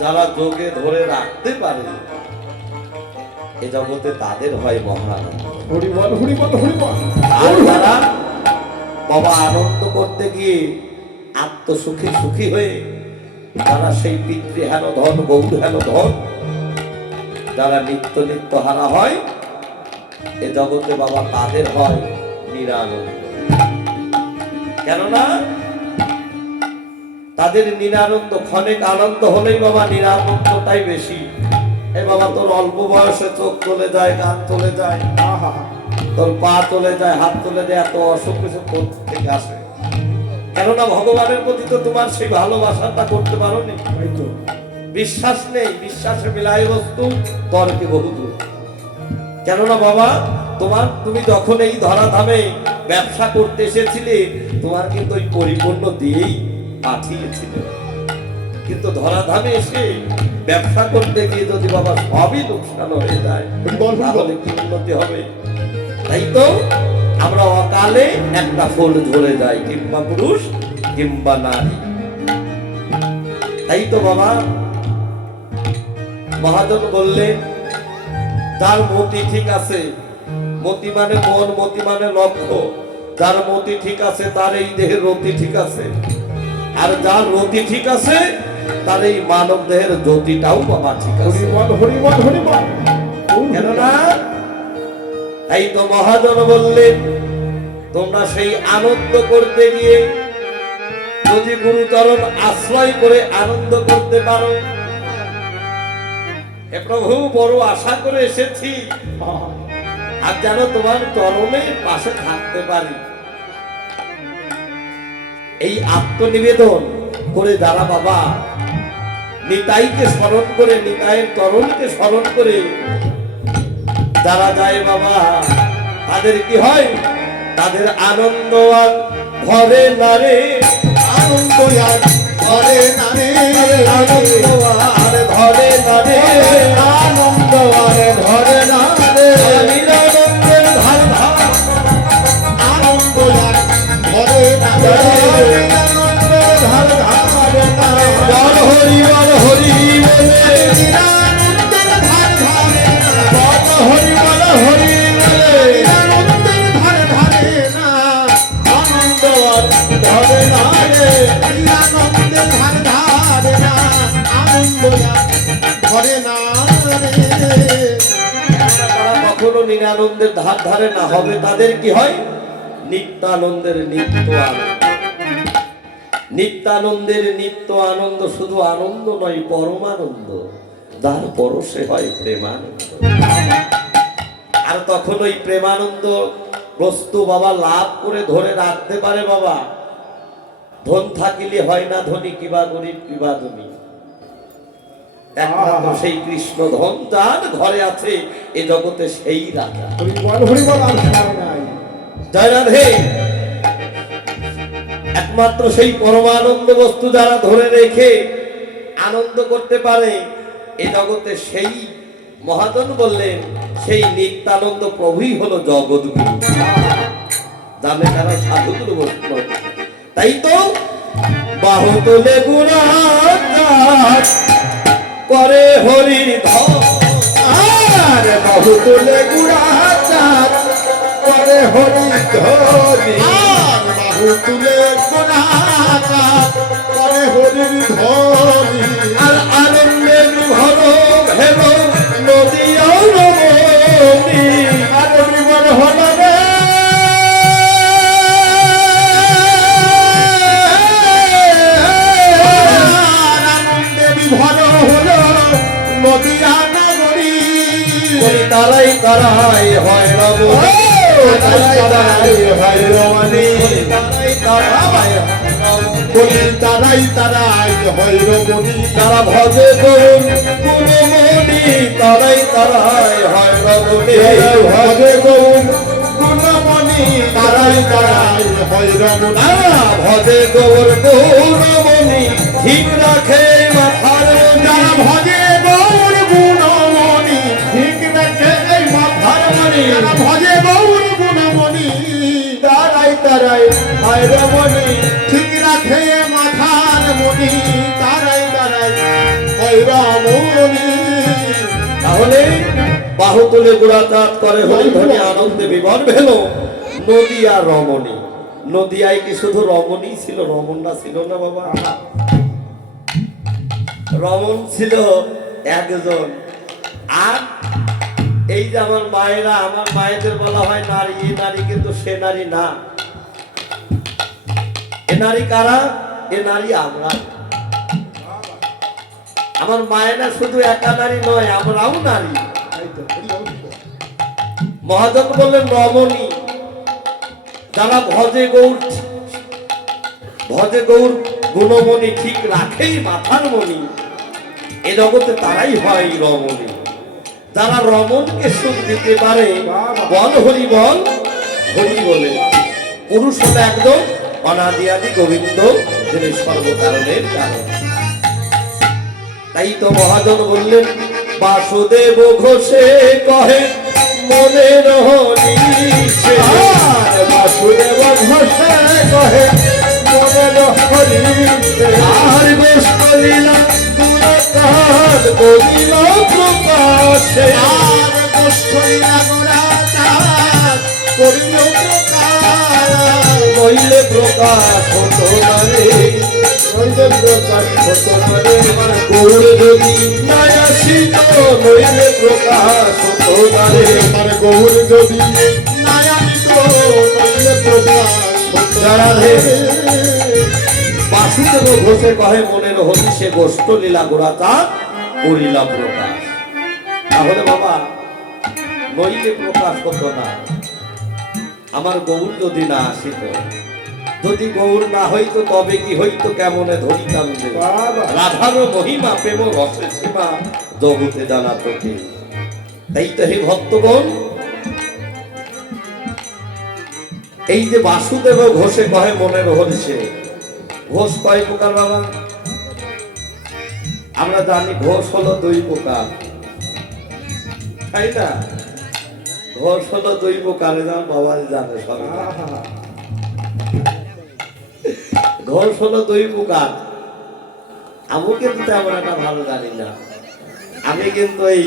যারা যোগে ধরে রাখতে পারে, এ জগতে তাদের হয় মহানন্দ। হরিবল হরিবল হরিবল। আর যারা বাবা আনন্দ করতে গিয়ে আত্মসুখী সুখী হয়ে যারা সেই পিতৃহেন ধন গৌর হেন ধন যারা নিত্য নিত্য হারা হয়, এ জগতে বাবা তাদের হয় নিরানন্দ। কেননা তাদের নিরানন্দ, ক্ষণিক আনন্দ হলেই বাবা নিরানন্দটাই বেশি। এ বাবা তোর অল্প বয়সে চোখ চলে যায়, কান চলে যায়, আহা তোর পা চলে যায়, হাত চলে যায়, এত অসুখ বিসুখ থেকে আসে। কেননা ভগবানের প্রতি তো তোমার সেই ভালোবাসাটা করতে পারোনি, তাই তো বিশ্বাস নেই, বিশ্বাসে মিলাই বস্তু তর্কে বহুদূর। কেননা বাবা তুমি যখন এই ধরাধামে ব্যবসা করতে এসেছিলে, তোমার কিন্তু ওই পরিপূর্ণ দিয়েই পাঠিয়েছিল। কিন্তু ধরাধামে এসে ব্যবসা করতে গিয়ে যদি বাবা সবই লোকসান হয়ে যায়, তাহলে কি উন্নতি হবে? তাই তো আমরা অকালে একটা ফুল ঝরে যাই, কিংবা পুরুষ কিংবা নারী। তাই তো বাবা মহাজন বললেন, যার মতি ঠিক আছে, মতি মানে মন, মতি মানে লক্ষ্য, যার মতি ঠিক আছে তার এই দেহের রতি ঠিক আছে, আর যার রতি ঠিক আছে তার এই মানব দেহের জ্যোতিটাও বাবা ঠিক আছে। হরিবল হরিবল হরিবল। কেননা তাই তো মহাজন বললেন, তোমরা সেই আনন্দ করতে গিয়ে যদি গুরুচরণ আশ্রয় করে আনন্দ করতে পারো, হে প্রভু বড় আশা করে এসেছি, আর যেন তোমার চরণে পাশে থাকতে পারি। এই আত্মনিবেদন করে যারা বাবা নিতাইকে স্মরণ করে, নিতাইয়ের চরণকে স্মরণ করে যারা যায় বাবা, তাদের কি হয়? তাদের আনন্দ আর ঘরে নারে, আনন্দ আর ঘরে নারে, আনন্দ আর ঘরে নারে, আনন্দ আর ঘরে নারে, নিরানন্দের ধার ধার, আনন্দ আর ঘরে নারে, আনন্দ ধার কোনোদিন আনন্দের ধার ধারে না হবে তাদের কি হয়? নিত্যানন্দের নিত্য আনন্দ। নিত্যানন্দের নিত্য আনন্দ শুধু আনন্দ নয়, পরমানন্দ। তার পরশে হয় প্রেমানন্দ। আর তখন ওই প্রেমানন্দ বস্তু বাবা লাভ করে ধরে রাখতে পারে বাবা। ধন থাকিলে হয় না ধনী, কিবা গরিব কিবা ধনী। একমাত্র সেই কৃষ্ণ ধন যার ঘরে আছে এ জগতে সেই রাজা। হরিবল আর ছাড় নাই। জয় রাধে। একমাত্র সেই পরমানন্দ বস্তু যারা ধরে রেখে আনন্দ করতে পারে এ জগতে সেই মহাজন বললেন সেই নিত্যানন্দ প্রভুই হলো জগৎগুরু। জানে তারা সাধুগুরু বস্তু। তাই তো বাহু তোলে গুণা করে হরির ধন, আর বাহু তুলে গুড়াচার করে হরি ধরি। আর বাহু তুলে গুড়াচার করে হরির ধরি। আর আনন্দের ঘন হেল নদী রমণী। আর বিমল হল রে আনন্দে বিভর হলো নদিয়া নগরী। তারাই তারাই হয় রমণী, তারাই তারাই হয় রমণী। তারাই তারাই বলি তারাই তারাই হয় রমণী। তারা ভজে করুন গুণমণি, তারাই তারাই হয় রমণী। ভজে গৌর গুণমণি তারাই তারাই হয় রমণী। তারা ভজে গৌর গুণমণি, ঠিক রাখে মাথার যারা ভজে গৌর গুণমণি ঠিক রাখে এই মাথার মণি। যারা ভজে গৌর গুণমণি তারাই তারাই হয় রমণী। ঠিক রাখে মাথার মণি তারাই তারাই হয় রমণী। তাহলে বাহু তুলে গোড়াচাঁদ করে হরিধনে আনন্দে বিবর ভেল নদিয়া রমণী। নদিয়ায় কি শুধু রমণী ছিল? রমণরা ছিল না বাবা। রমণ ছিল একজন। আর এই যে আমার মায়েরা, আমার মায়েদের বলা হয় নারী। এ নারী কিন্তু সে নারী না। এ নারী কারা? এ নারী আমরা। আমার মায়েরা শুধু একা নারী নয়, আমরাও নারী। মহাজন বললেন রমণী যারা ভজে গৌর, ভজে গৌর গুণমণি, ঠিক রাখেই মাথার মণি, এ জগতে তারাই হয় রমণী। যারা রমণকে সুখ দিতে পারে বল হরি বল, হরি বলে। পুরুষ হলো একদম অনাদি আদি গোবিন্দ, যিনি সর্বকারণের কারণ। তাই তো মহাজন বললেন বাসুদেব ঘোষে কহে মনের হরিষে। আর বাসুদেব ঘোষে কহে মনের হরিষে। আর গোষ্ঠলীলা গুণগান করিল প্রকাশে। আর গোষ্ঠলীলা গোড়াচার করিল প্রকাশ। নইলে প্রকাশ হতো না রে, নইলে প্রকাশ হতো না রে। আমার গৌর যদি নাই আসিত, নইলে প্রকাশ হতো না রে। আমার গৌর যদি নাই আনিত নইলে প্রকাশ হতো না রাধে। রে। বাসুদেব ঘোষে কহে মনের হরিষে, গোষ্ঠ লীলা গোড়াচাঁদ করিলা প্রকাশ। তাহলে বাবা নইলে প্রকাশ হতো না। আমার গৌর যদি না আসিত, যদি গৌর না হইতো তবে কি হইতো কেমনে ধরিতাম যে। বাবা। রাধার মহিমা প্রেম রসে সীমা জগতে জানা তোকে। তাই তো হে ভক্তগণ, এই যে বাসুদেব ঘোষে কহে মনের হরিষে। ঘোষ কয় প্রকার বাবা? আমরা জানি ঘোষ হলো দুই প্রকার, তাই না? ঘোষ হলো দুই প্রকার, বাবা জানে সব। ঘোষ হলো দুই প্রকার। আমি কিন্তু তেমন একটা ভালো জানি না। আমি কিন্তু এই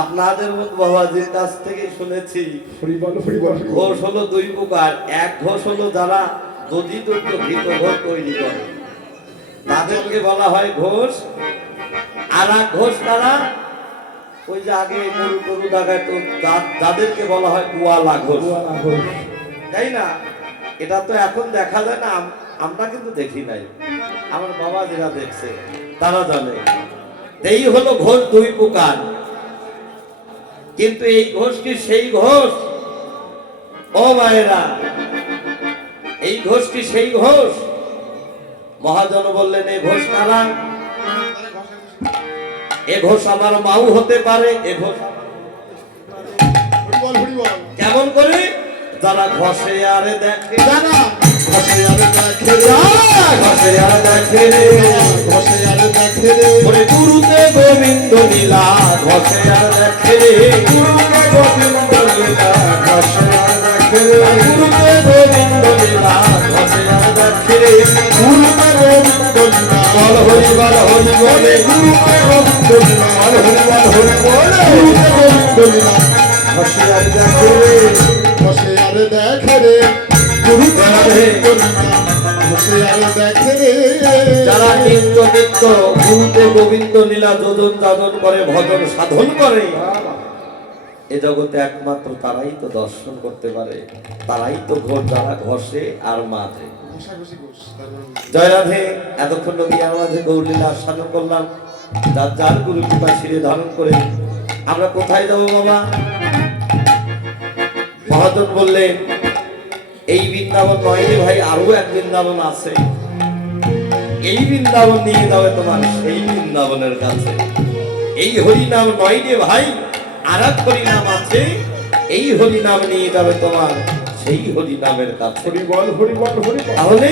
আপনাদের মতো বাবাজির কাছ থেকে শুনেছি হরিবল হরিবল। ঘোষ হলো দুই প্রকার। এক ঘোষ হলো যারা দধিত ঘৃত ঘোষ তৈরি করে, তাদেরকে বলা হয় ঘোষ। আর এক ঘোষ তারা ওই যে আগে গরু গরু দাগায় তো যাদেরকে বলা হয় গোয়ালা ঘোষ, তাই না? এটা তো এখন দেখা যায় না, আমরা কিন্তু দেখি নাই, আমার বাবা যারা দেখছে তারা জানে। এই হলো ঘোষ দুই প্রকার, কিন্তু এই ঘোষ কি সেই ঘোষ? ও মায়েরা, এই ঘোষ কি সেই ঘোষ? মহাজন বললেন এই ঘোষ কারা? এ ঘোষ আমার মাও হতে পারে। এ ঘোষ কেমন করে? যারা ঘষে আরে দেখে, জানা ঘষে আর দেখে রে, ঘষে আর দেখে রে, ঘষে আর দেখে রে, ওরে গুরুতে গোবিন্দ লীলা, ঘষে আর দেখে রে, গুরুকে গোবিন্দ লীলা, ঘষে আর দেখে রে, গুরুতে গোবিন্দ লীলা, ঘষে আর দেখে রে। গুরুকে গোবিন্দ লীলা, বল হরি বল হরি বলে, গুরুকে গোবিন্দ লীলা, হরি বল হরি বলে, গুরুকে গোবিন্দ লীলা, ঘষে আর দেখে রে, ঘষে আর দেখে রে, গুরুকে গোবিন্দ লীলা, ঘষে আর দেখে রে। যারা নিত্য নিত্য গুরুতে গোবিন্দ লীলা যোজন যাজন করে, ভজন সাধন করে, এ জগতে একমাত্র তারাই তো দর্শন করতে পারে, তারাই তো ঘোর, যারা ঘষে আর মাঝে। ঘষাঘষি ঘোষ, তারপর জয় রাধে। এতক্ষণ নদীয়ার মাঝে গৌরলীলা আস্বাদন করলাম, যার যার গুরু কৃপা শিরে ধারণ করে আমরা কোথায় যাব বাবা? মহাজন বললেন এই বৃন্দাবন নয় রে ভাই, আরো এক বৃন্দাবন আছে, এই বৃন্দাবন নিয়ে যাবে তোমার সেই বৃন্দাবনের কাছে। এই হরিনাম নয় রে ভাই, আর এক হরিনাম আছে, এই হরিনাম নিয়ে যাবে তোমার সেই হরিনামের কাছে। হরি বল হরি বল হরি বল। তাহলে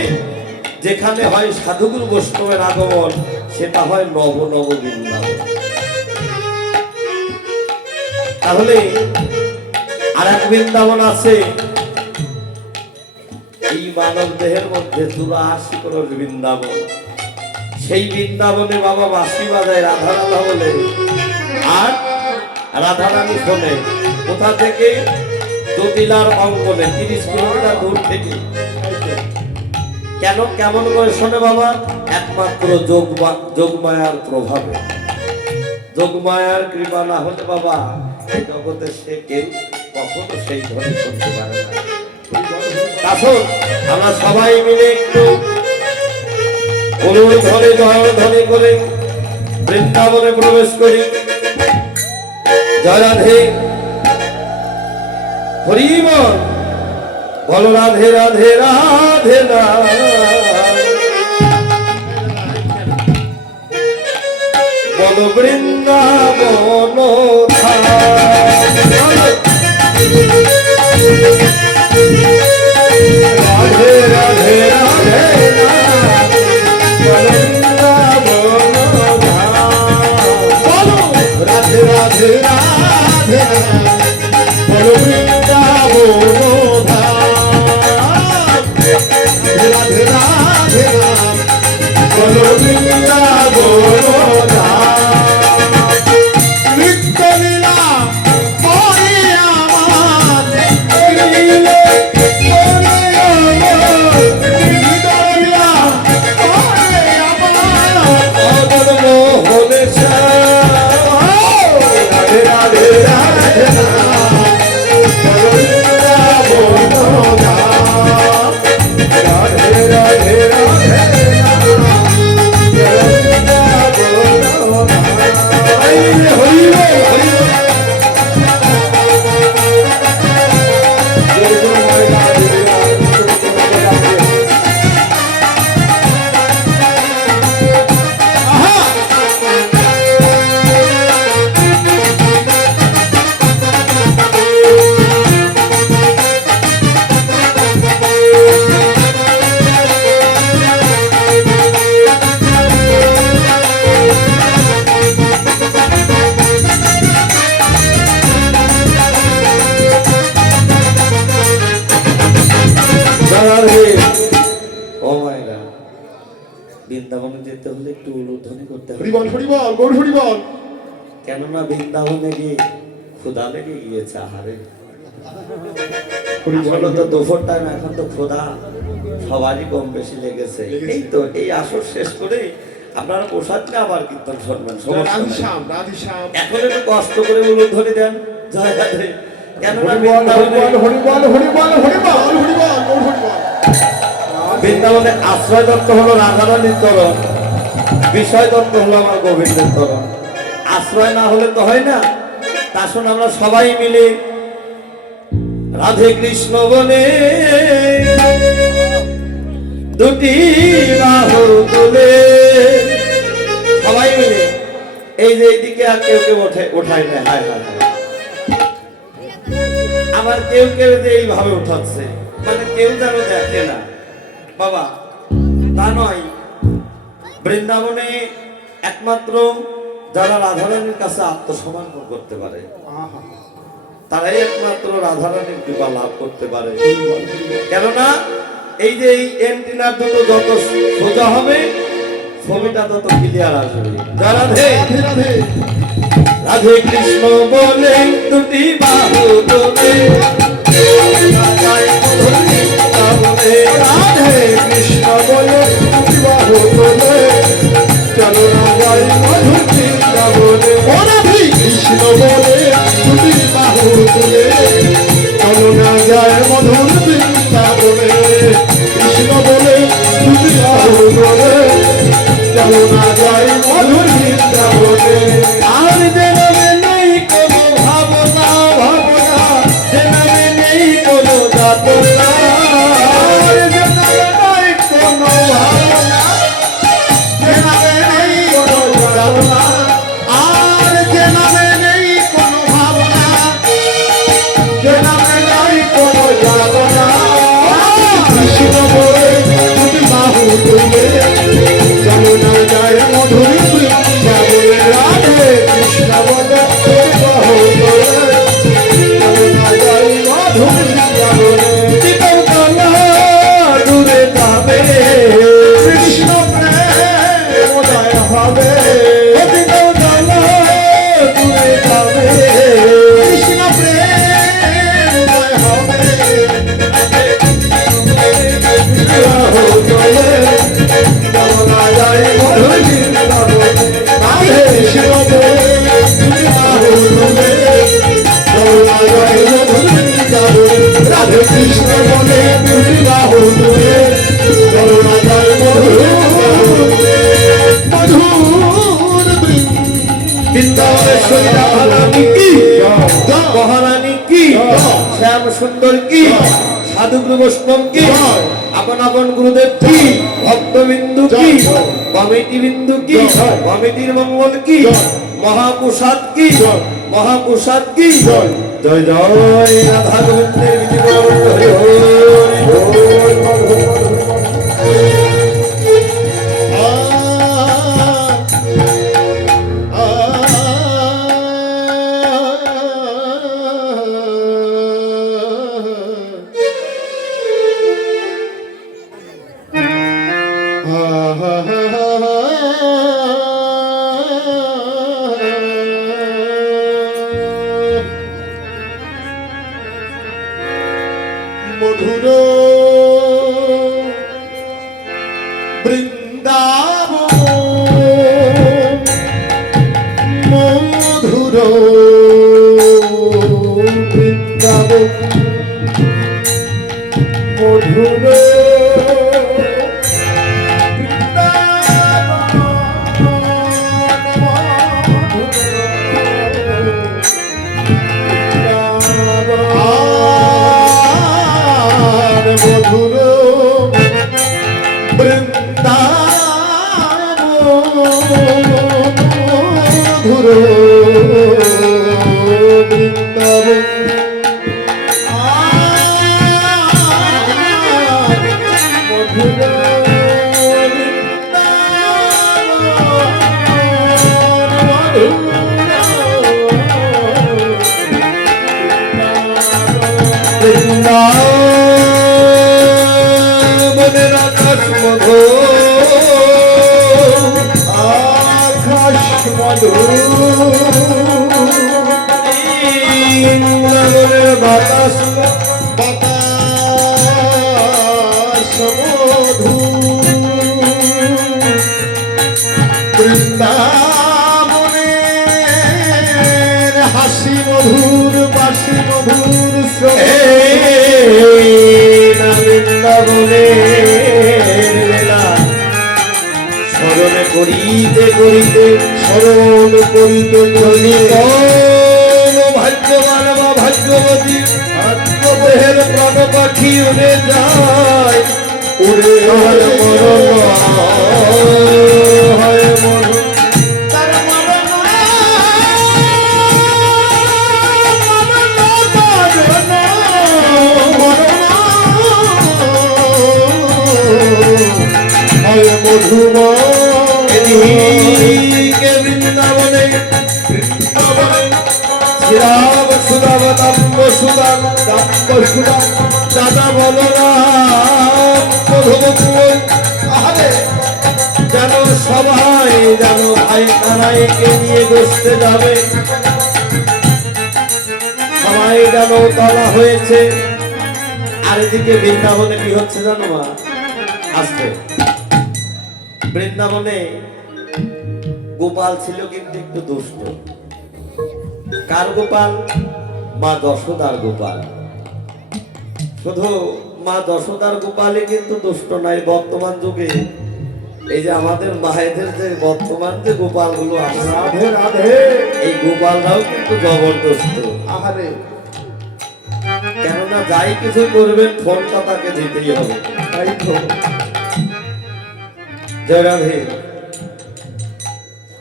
যেখানে হয় সাধুগুরু বৈষ্ণবের আগমন, সেটা হয় নব নব বৃন্দাবন। তাহলে আর এক বৃন্দাবন আছে এই মানব দেহের মধ্যে 84 করোড় বৃন্দাবন। সেই বৃন্দাবনে বাবা বাঁশি বাজায় রাধা রাধা বলে, আর রাধারানী শোনে কোথা থেকে? জটিলার অঙ্গনে 30 কিলোমিটার দূর থেকে। কেন কেমন করে শোনে বাবা? একমাত্র যোগমায়ার প্রভাবে। যোগমায়ার কৃপা না হলে বাবা এই জগতে সে কেউ কখনো সেই ধ্বনি শুনতে পারে না। আসুন আমরা সবাই মিলে একটু গরুর ধরে জয়ধ্বনি করে বৃন্দাবনে প্রবেশ করি। জয় রাধে, হরি বল, বল রাধে রাধে রাধে রাধে, বল বৃন্দাবন ধাম। রাধে রাধে রাধে রাধে রাধে রাধে বল বৃন্দাবন ধাম। রাধে রাধে বল বৃন্দাবন ধাম। নিত্য লীলা করে আমার, লীলা করে আমার, নিত্য লীলা করে আমার, অদর মোহনে রাধে রাধে রাধে বল বৃন্দাবন ধাম। রাধে রাধে রাধে বৃন্দাবন ধাম। হরি বল হরি বল। ও মায়েরা, বৃন্দাবনে যেতে হলে একটু উলুধ্বনি করতে হবে, হরি বল হরি বল গৌর হরি বল। কেননা বৃন্দাবনে গিয়ে ক্ষুধা লেগে গিয়েছে। আহারে হরি বল আসলে তো দুপুর টাইম, এখন তো ক্ষুধা সবারই কম বেশি লেগেছে। এই তো এই আসর শেষ করে আপনারা প্রসাদ না আবার কীর্তন শুনবেন, সমস্যা নাই। রাধেশ্যাম রাধেশ্যাম এখন একটু কষ্ট করে উলুধ্বনি দেন, জয় রাধে। কেননা হরিবল হরিবল হরিবল হরিবল হরিবল হরিবল হরিবল। বৃন্দাবনে আশ্রয় দত্ত হলো রাধারানীর চরণ, বিষয় দত্ত হলো আমার গোবিন্দের চরণ। আশ্রয় না হলে তো হয় না। তা শুন আমরা সবাই মিলে রাধে কৃষ্ণ বলে দুটি বাহু তুলে, সবাই মিলে এই যে এইদিকে আর কেউ কেউ ওঠায় না, হায় হায় হায়। আবার কেউ কেউ যে এইভাবে উঠাচ্ছে, মানে কেউ যেন দেখে না বাবা, তা নয়। বৃন্দাবনে একমাত্র যারা রাধারানীর কাছে আত্মসমর্পণ করতে পারে, তারাই একমাত্র রাধারানীর কৃপা লাভ করতে পারে। কেননা এই যে এই এন্টিনার দুটো যত সোজা হবে, ছবিটা তত ক্লিয়ার আসবে। রাধে রাধে রাধে রাধে কৃষ্ণ বলে দুটি বাহু তোলে, রাধে কৃষ্ণ বলে দুটি বাহু তোলে, চলো না যাই মধুর বৃন্দাবনে। ও রাধে কৃষ্ণ বলে দুটি বাহু তোলে, চলো না যাই মধুর বৃন্দাবনে। কৃষ্ণ বলে দুটি বাহু তোলে, চলো না যাই মধুর বৃন্দাবনে। আর যে নামে নেই কোনো ভাবনা, ভাবনা যে নামে নেই কোনো যাতনা, আর যে নামে নাই কোনো ভাবনা, যে নামে নেই কোনো যাতনা, আর যে নামে নেই কোনো ভাবনা, যে নামে নাই কোনো যাতনা। কৃষ্ণ বলে দুটি বাহু তুলে, চলো না যায় মধুর বৃন্দাবনে। রাধে কৃষ্ণ বলে দুটি বাহু তুলে, চলো না যায় মধুর বৃন্দাবনে। জীবন কালা দূরে যাবে, কৃষ্ণ প্রেম উদয় হবে, জীবন কালা দূরে যাবে। কৃষ্ণ প্রেম উদয় হবে। বাহু তোলে, চলো না যাই মধুর বৃন্দাবনে। রাধে কৃষ্ণ বলে দুটি বাহু তুলে, চলো না যাই মধুর বৃন্দাবনে। রাধে কৃষ্ণ বলে দুটি বাহু তুলে, চলো না যাই মধুর বৃন্দাবনেশ্বরী রাধারানী কি, মহারানী কি, শ্যাম সুন্দর কি, সাধুগুরু বৈষ্ণব কি, আপন আপন গুরুদেব কি, ভক্তবিন্দু কি, কমিটি বিন্দু কি, কমিটির মঙ্গল কি, মহাপ্রসাদ কি, মহাপ্রসাদ কি। জয় জয় রাধা গোবিন্দের বিধি বল, হরি হরি। মধুর বৃন্দাবন, মধুর বৃন্দাবন, মধুর মধুর বৃন্দাবন, মধুর বৃন্দাবন। মধুর বৃন্দাবনের আকাশ মধুর, আকাশ মধুর, বৃন্দাবনের বাতাস বাতাস মধুর, করিতে করিতে স্মরণ করিতে যদি করিতে কোন ভাগ্যবান বা ভাগ্যবতী দেহের প্রাণ পাখি উড়ে যায়, উড়ে তার মরণ হয় মরণ। তার মরণ হয় মধুময় এদিকে বৃন্দাবনে শ্রীরাম সুদাম দাম্ব সুদাম দাদা বলরাম মধুমপুর আহারে যেন সবাই যেন ভাই কানাইকে নিয়ে বসতে যাবে, সবাই যেন তলা হয়েছে। আর এদিকে বৃন্দাবনে কি হচ্ছে জানো মা? আসতে বৃন্দাবনে গোপাল ছিল কিন্তু একটু দুষ্ট। কার গোপাল? মা যশোদার গোপাল। শুধু মা যশোদার গোপালই কিন্তু দুষ্ট নাই। বর্তমান যুগে এই যে আমাদের মায়েদের যে বর্তমান যে গোপাল গুলো আছে, রাধে রাধে এই গোপালরাও কিন্তু জবরদস্ত। আহারে কেননা যাই কিছু করবেন ফোনটা তাকে দিতেই হবে। তাই তো জয় রাধে।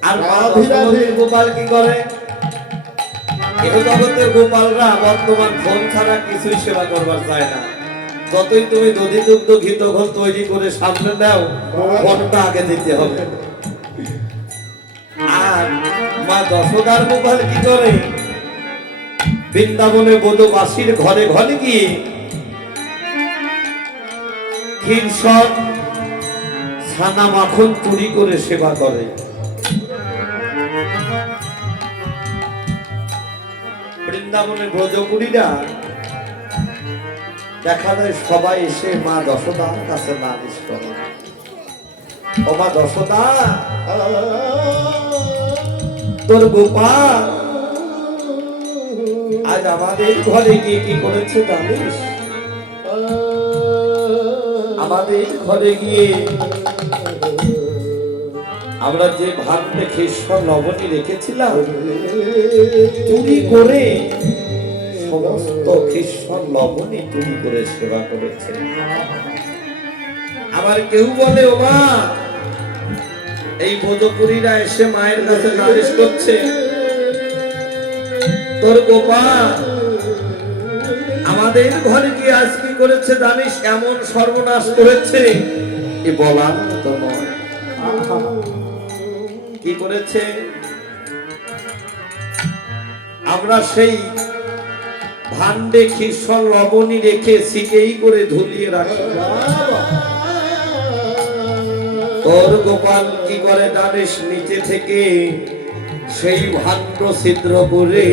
আর মা রাধে রাধে। যশোদার গোপাল কি করে? এই জগতের গোপালরা বর্তমান ফোন ছাড়া কিছুই সেবা করবার চায় না। যতই তুমি দধি দুগ্ধ ঘিত ঘোল তৈরি করে সামনে নাও, ফোনটা আগে দিতে হবে। আর মা যশোদার গোপাল কি করে? বৃন্দাবনে বধূবাসীর ঘরে ঘরে গিয়ে ক্ষীরসর ছানা মাখন চুরি করে সেবা করে। বৃন্দাবনের ব্রজপুরীরা দেখা যায় সবাই এসে মা যশোদার কাছে নালিশ করে, ও মা যশোদা, তোর গোপাল আজ আমাদের ঘরে গিয়ে কি করেছে জানিস? আমাদের ঘরে গিয়ে আমরা যে ভান্ডে খেশ্বর লবণী রেখেছিলাম চুরি করে সমস্ত খেশ্বর লবণী চুরি করে সেবা করেছে। আবার কেউ বলে, ও মা, এই ভোজপুরীরা এসে মায়ের কাছে নালিশ করছে, তোর গোপাল আমাদের ঘরে কি আজ কি করেছে জানিস? এমন সর্বনাশ করেছে এ বলার মতো নয়। কি করেছে? আমরা সেই ভান্ডে ক্ষীরসর লবণী রেখে সিকেই করে ঝুলিয়ে রাখি। তোর গোপাল কি করে জানিস? নিচে থেকে সেই ভাণ্ড ছিদ্র করে